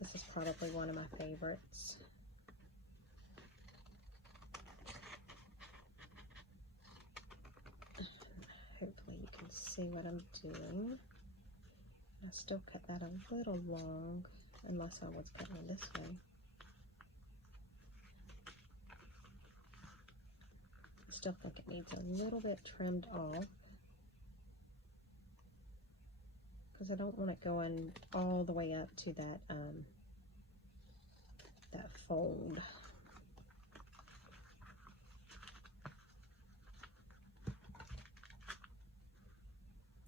This is probably one of my favorites. Hopefully you can see what I'm doing. I still cut that a little long, unless I was cutting it this way. I still think it needs a little bit trimmed off, because I don't want it going all the way up to that that fold.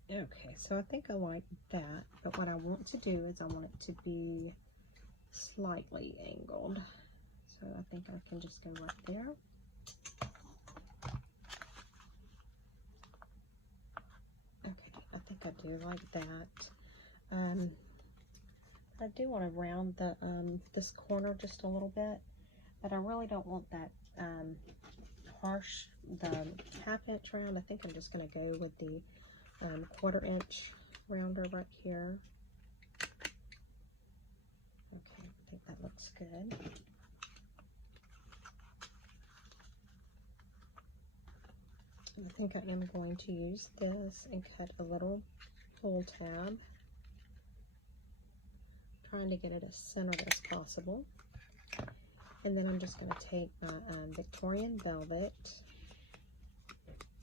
Okay, so I think I like that, but what I want to do is I want it to be slightly angled. So I think I can just go right there. Okay, I think I do like that. I do want to round the this corner just a little bit, but I really don't want that harsh, the 1/2 inch round. I think I'm just going to go with the 1/4 inch rounder right here. Okay, I think that looks good. I think I am going to use this and cut a little pull tab, trying to get it as centered as possible. And then I'm just going to take my Victorian velvet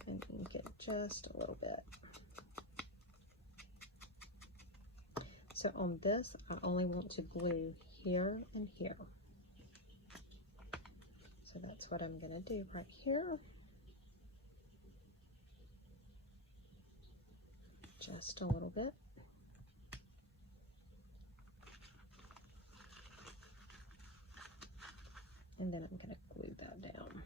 and ink it just a little bit. So on this, I only want to glue here and here. So that's what I'm going to do right here. Just a little bit. And then I'm going to glue that down.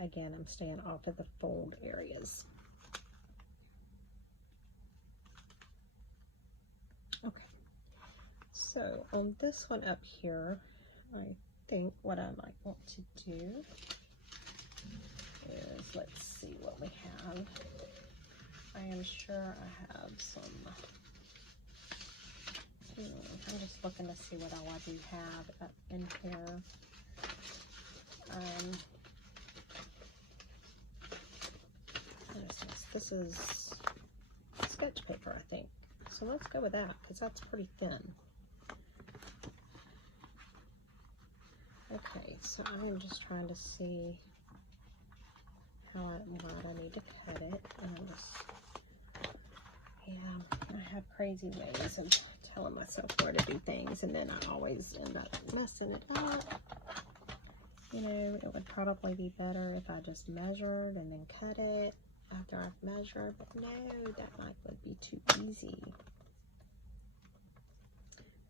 Again, I'm staying off of the fold areas. Okay, so on this one up here, I think what I might want to do is, let's see what we have. I am sure I have some, I'm just looking to see what all I do have up in here. this is sketch paper, I think. So let's go with that, because that's pretty thin. Okay, so I'm just trying to see how wide I need to cut it. And I'm just, yeah, I have crazy ways of telling myself where to do things, and then I always end up messing it up. You know, it would probably be better if I just measured and then cut it after I've measured, but no, that would be too easy.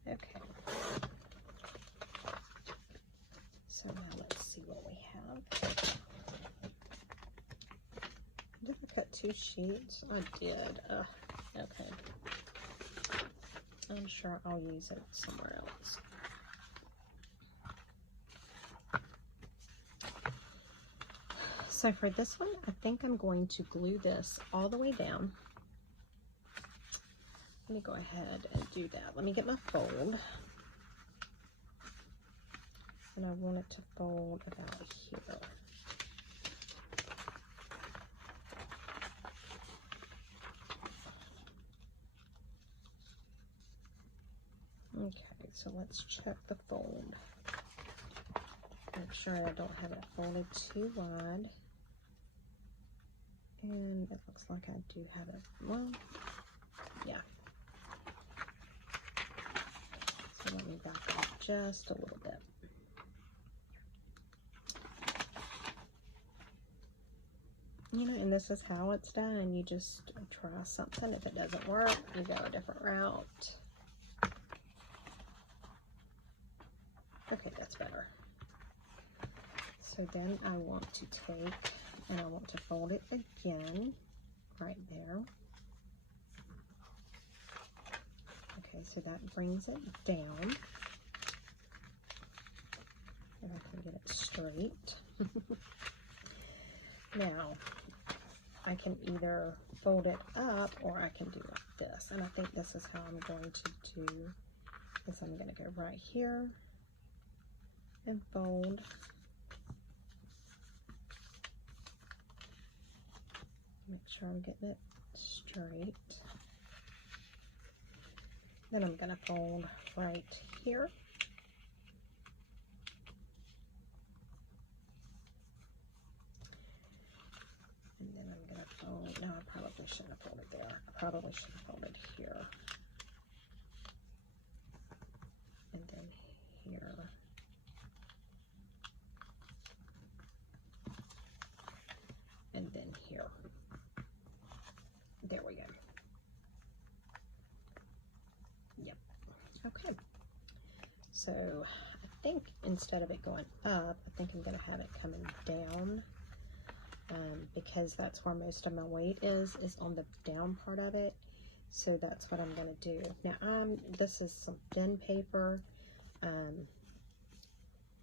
Okay. So now let's see what we have. Did I cut 2 sheets? I did. Okay. I'm sure I'll use it somewhere else. So for this one, I think I'm going to glue this all the way down. Let me go ahead and do that. Let me get my fold. And I want it to fold about here. Okay, so let's check the fold. Make sure I don't have it folded too wide. And it looks like I do have it, well, yeah. So let me back off just a little bit. You know, and this is how it's done. You just try something. If it doesn't work, you go a different route. Okay, that's better. So then I want to take, and I want to fold it again, right there. Okay, so that brings it down. And I can get it straight. Now, I can either fold it up or I can do like this. And I think this is how I'm going to do, is I'm going to go right here and fold. Make sure I'm getting it straight. Then I'm going to fold right here. And then I'm going to fold, no, I probably shouldn't have folded there. I probably should have folded here. And then here. And then here. There we go. Yep. Okay. So I think instead of it going up, I think I'm going to have it coming down. Because that's where most of my weight is on the down part of it. So that's what I'm going to do. Now, this is some thin paper.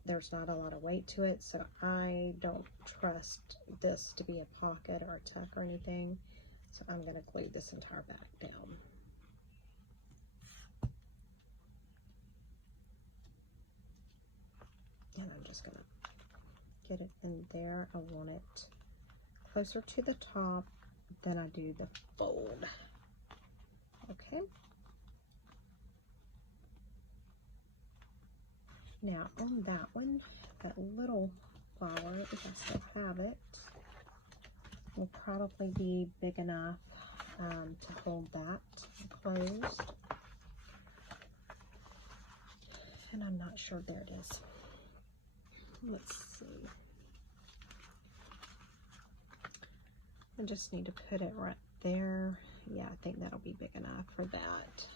There's not a lot of weight to it, so I don't trust this to be a pocket or a tuck or anything. So I'm going to glue this entire back down. And I'm just going to get it in there. I want it closer to the top than I do the fold. Okay. Now on that one, that little flower, if I still have it, will probably be big enough to hold that closed. And I'm not sure, there it is. Let's see. I just need to put it right there. Yeah, I think that'll be big enough for that.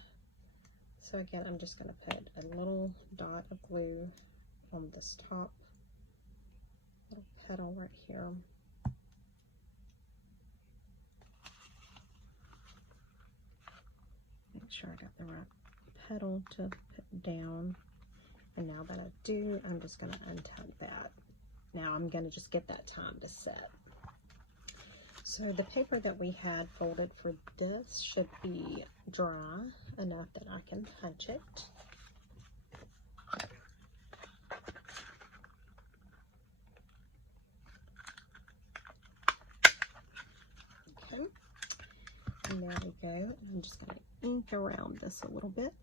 So again, I'm just going to put a little dot of glue on this top little petal right here. Make sure I got the right petal to put down. And now that I do, I'm just going to untug that. Now I'm going to just get that time to set. So the paper that we had folded for this should be dry enough that I can punch it. Okay. we go. I'm just going to ink around this a little bit.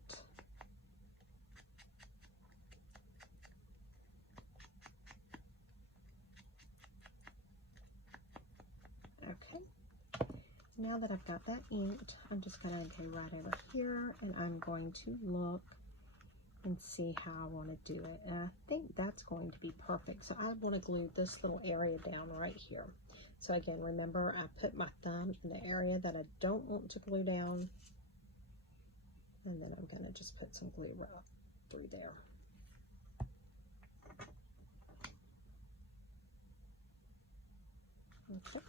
Okay. Now that I've got that inked, I'm just going to go right over here and I'm going to look and see how I want to do it. And I think that's going to be perfect. So I want to glue this little area down right here. So again, remember I put my thumb in the area that I don't want to glue down. And then I'm going to just put some glue right through there. Okay.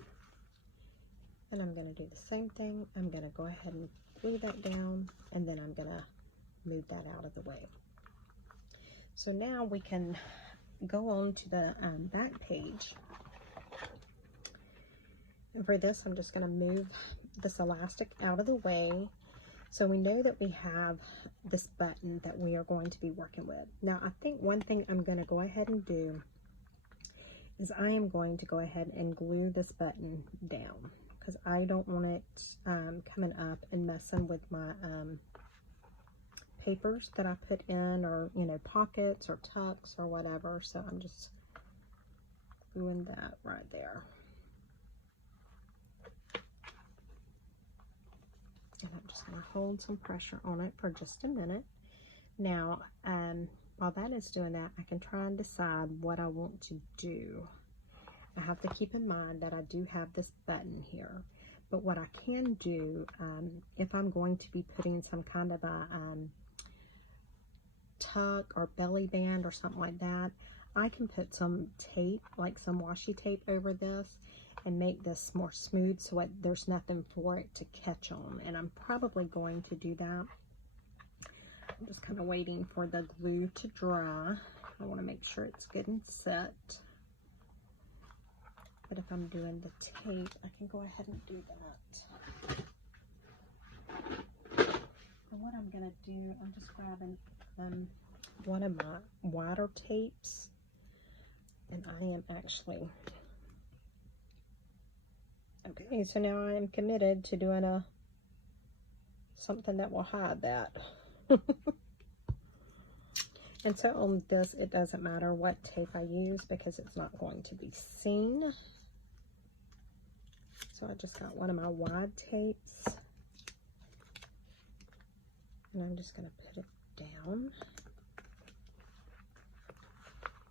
And I'm going to do the same thing. I'm going to go ahead and glue that down, and then I'm going to move that out of the way. So now we can go on to the back page. And for this, I'm just going to move this elastic out of the way. So we know that we have this button that we are going to be working with. Now, I think one thing I'm going to go ahead and do is I am going to go ahead and glue this button down, because I don't want it coming up and messing with my papers that I put in, or, you know, pockets or tucks or whatever. So I'm just gluing that right there. And I'm just going to hold some pressure on it for just a minute. Now, while that is doing that, I can try and decide what I want to do. I have to keep in mind that I do have this button here. But what I can do, if I'm going to be putting some kind of a tuck or belly band or something like that, I can put some tape, like some washi tape over this, and make this more smooth so there's nothing for it to catch on. And I'm probably going to do that. I'm just kind of waiting for the glue to dry. I want to make sure it's good and set. But if I'm doing the tape, I can go ahead and do that. And what I'm going to do, I'm just grabbing one of my wider tapes. And I am actually... Okay, so now I am committed to doing something that will hide that. And so on this, it doesn't matter what tape I use because it's not going to be seen. So I just got one of my wide tapes. And I'm just going to put it down.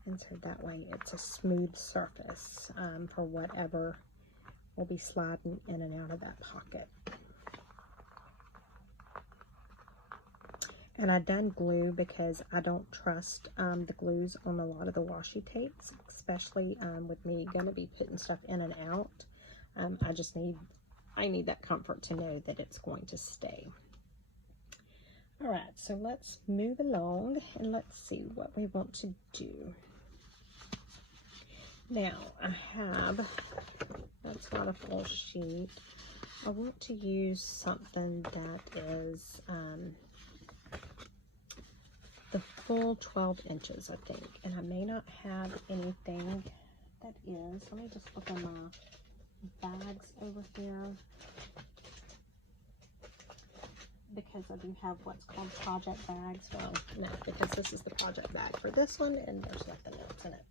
And so that way it's a smooth surface for whatever will be sliding in and out of that pocket. And I done glue because I don't trust the glues on a lot of the washi tapes, especially with me going to be putting stuff in and out. I need that comfort to know that it's going to stay. All right, so let's move along and let's see what we want to do. Now I have, that's not a full sheet. I want to use something that is the full 12 inches, I think. And I may not have anything that is. Let me just look on my bags over here, because I do have what's called project bags. Well, no, because this is the project bag for this one, and there's nothing else in it.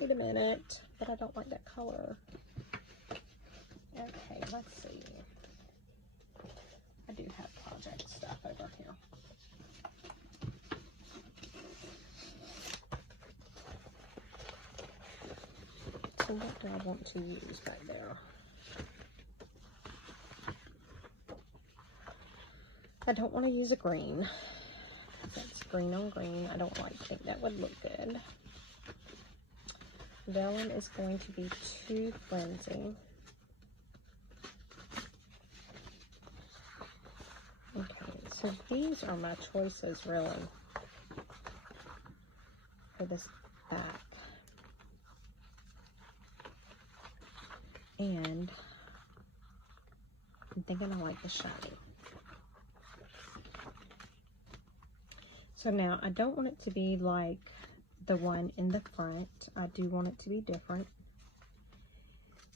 Wait a minute, but I don't like that color. Okay, let's see. I do have project stuff over here. So what do I want to use right there? I don't want to use a green. That's green on green. I don't think that would look good. Vellum is going to be too flimsy. Okay, so these are my choices really for this back. And I'm thinking I like the shiny. So now I don't want it to be like the one in the front. I do want it to be different.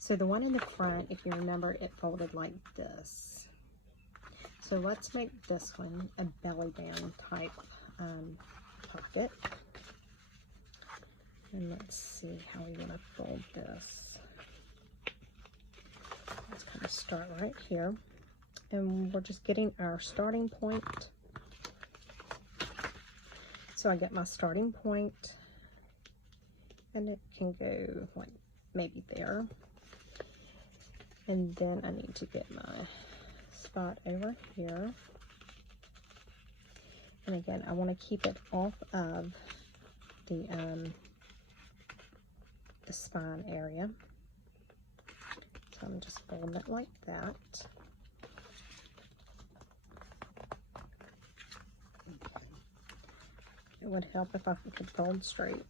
So the one in the front, if you remember, it folded like this. So let's make this one a belly down type pocket. And let's see how we want to fold this. Let's kind of start right here. And we're just getting our starting point. So I get my starting point, and it can go like maybe there. And then I need to get my spot over here. And again, I want to keep it off of the spine area. So I'm just folding it like that. It would help if I could fold straight.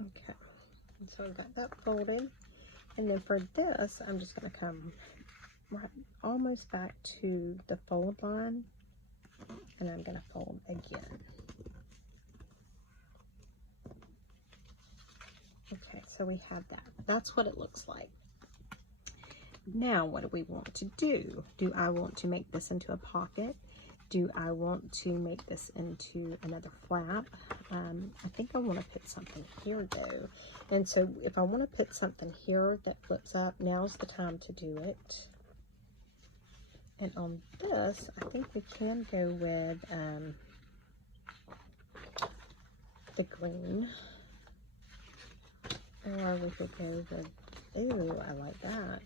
Okay, so I've got that folded. And then for this, I'm just going to come right almost back to the fold line. And I'm going to fold again. Okay, so we have that. That's what it looks like. Now, what do we want to do? Do I want to make this into a pocket? Do I want to make this into another flap? I think I want to put something here though. And so if I want to put something here that flips up, now's the time to do it. And on this, I think we can go with the green. Or we could go with, ooh, I like that.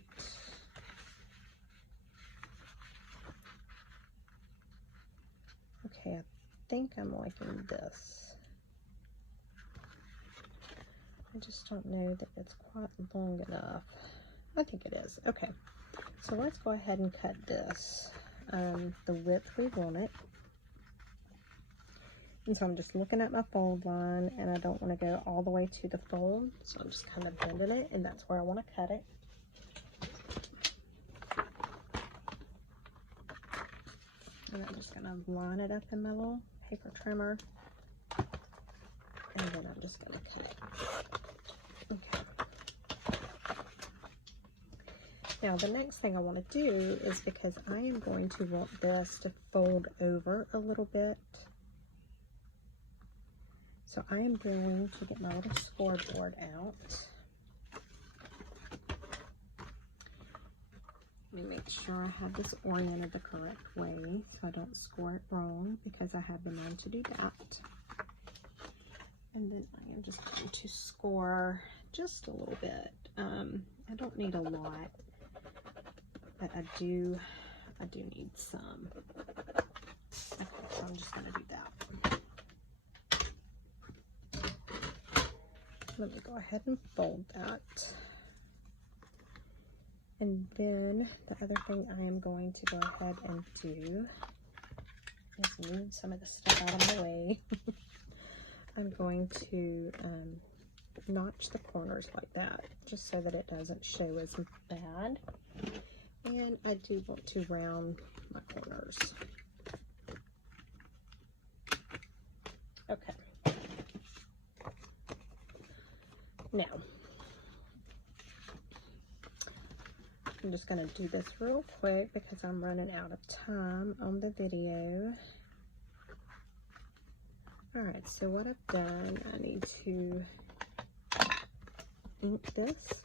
Okay, I think I'm liking this. I just don't know that it's quite long enough. I think it is. Okay, so let's go ahead and cut this the width we want it. And so I'm just looking at my fold line, and I don't want to go all the way to the fold, so I'm just kind of bending it, and that's where I want to cut it. And I'm just going to line it up in my little paper trimmer, and then I'm just going to cut it. Okay. Now the next thing I want to do is, because I am going to want this to fold over a little bit, so I am going to get my little scoreboard out. Let me make sure I have this oriented the correct way so I don't score it wrong, because I have been known to do that. And then I am just going to score just a little bit. I don't need a lot, but I do need some. Okay, so I'm just going to do that. Let me go ahead and fold that. And then the other thing I am going to go ahead and do is move some of the stuff out of my way. I'm going to notch the corners like that, just so that it doesn't show as bad. And I do want to round my corners. Okay. Now, I'm just going to do this real quick because I'm running out of time on the video. Alright, so what I've done, I need to ink this.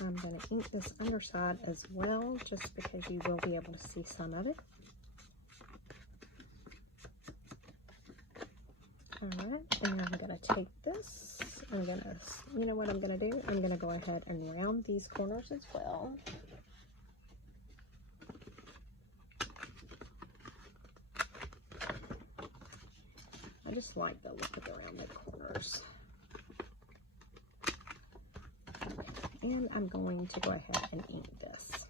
I'm going to ink this underside as well, just because you will be able to see some of it. Alright, and I'm going to take this, I'm going to, you know what I'm going to do? I'm going to go ahead and round these corners as well. I just like the look of the rounded corners. And I'm going to go ahead and ink this.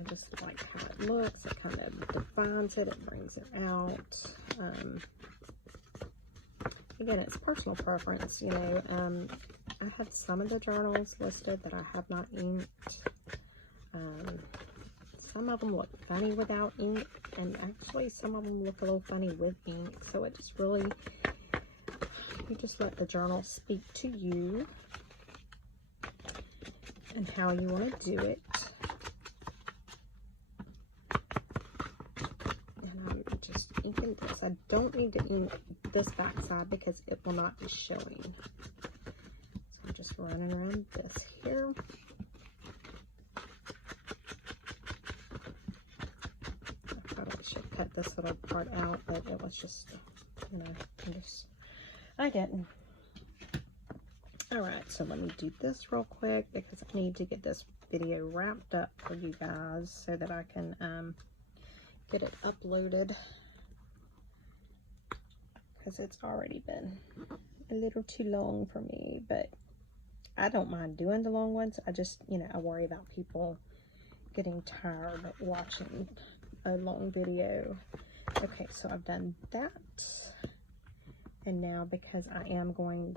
I just like how it looks. It kind of defines it. It brings it out. Again, it's personal preference, you know. I have some of the journals listed that I have not inked. Some of them look funny without ink, and actually some of them look a little funny with ink. So it just really, you just let the journal speak to you and how you want to do it. And I'm just inking this. I don't need to ink this back side because it will not be showing. So I'm just running around this here. I probably should cut this little part out, but it was just, you know, I didn't. Alright, so let me do this real quick because I need to get this video wrapped up for you guys so that I can get it uploaded, because it's already been a little too long for me, but I don't mind doing the long ones. I just, you know, I worry about people getting tired of watching a long video. Okay, so I've done that, and now because I am going,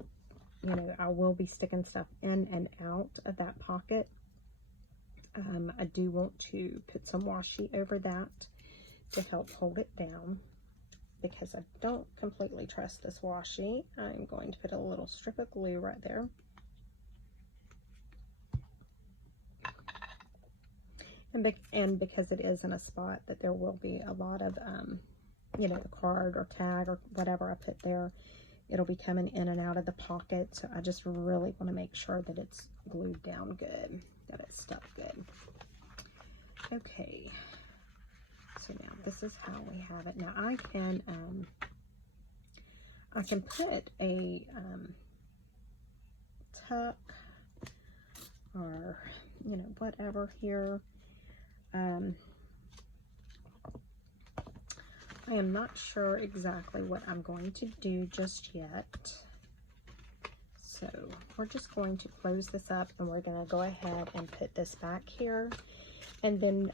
you know, I will be sticking stuff in and out of that pocket. I do want to put some washi over that to help hold it down, because I don't completely trust this washi. I'm going to put a little strip of glue right there. And because it is in a spot that there will be a lot of, you know, the card or tag or whatever I put there, it'll be coming in and out of the pocket. So I just really want to make sure that it's glued down good, that it's stuck good. Okay. So now this is how we have it. Now I can put a tuck or, you know, whatever here. I am not sure exactly what I'm going to do just yet. So we're just going to close this up, and we're going to go ahead and put this back here. And then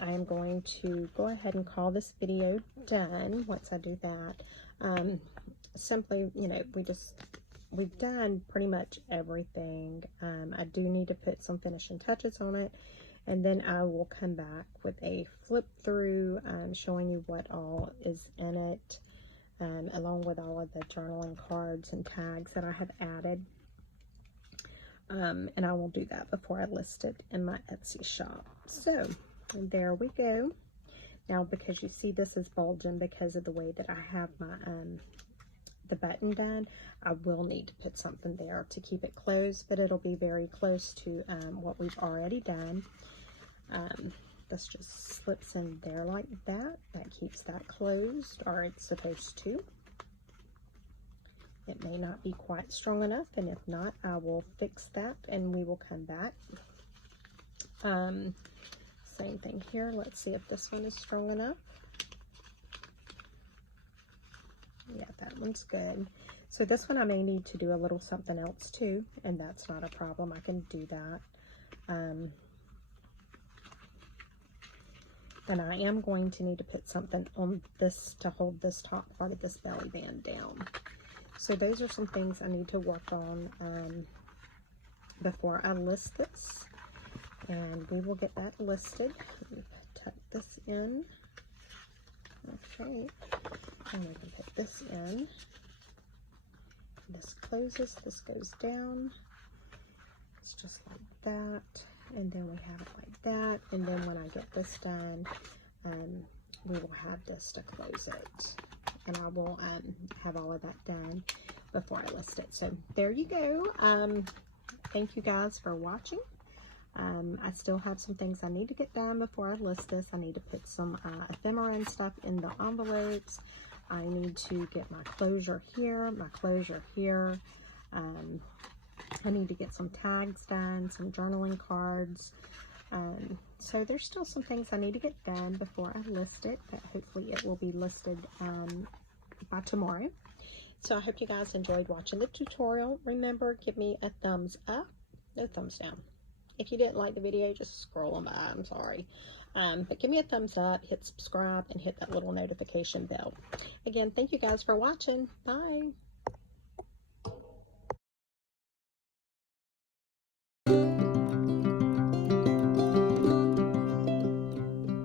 I am going to go ahead and call this video done once I do that. Simply, you know, we've done pretty much everything. I do need to put some finishing touches on it, and then I will come back with a flip through showing you what all is in it, along with all of the journaling cards and tags that I have added. And I will do that before I list it in my Etsy shop. So there we go. Now, because you see this is bulging because of the way that I have my the button done, I will need to put something there to keep it closed, but it'll be very close to what we've already done. This just slips in there like that. That keeps that closed, or it's supposed to. It may not be quite strong enough, and if not, I will fix that and we will come back. Same thing here. Let's see if this one is strong enough. Yeah, that one's good. So this one I may need to do a little something else too, and that's not a problem. I can do that. And I am going to need to put something on this to hold this top part of this belly band down. So those are some things I need to work on before I list this. And we will get that listed. Tuck this in. Okay. And we can put this in. This closes, this goes down. It's just like that. And then we have it like that. And then when I get this done, we will have this to close it. And I will have all of that done before I list it. So there you go. Thank you guys for watching. I still have some things I need to get done before I list this. I need to put some ephemera and stuff in the envelopes. I need to get my closure here, my closure here. I need to get some tags done, some journaling cards. So there's still some things I need to get done before I list it, but hopefully it will be listed by tomorrow. So I hope you guys enjoyed watching the tutorial. Remember, give me a thumbs up, no thumbs down. If you didn't like the video, just scroll on by. I'm sorry. But give me a thumbs up, hit subscribe, and hit that little notification bell. Again, thank you guys for watching. Bye.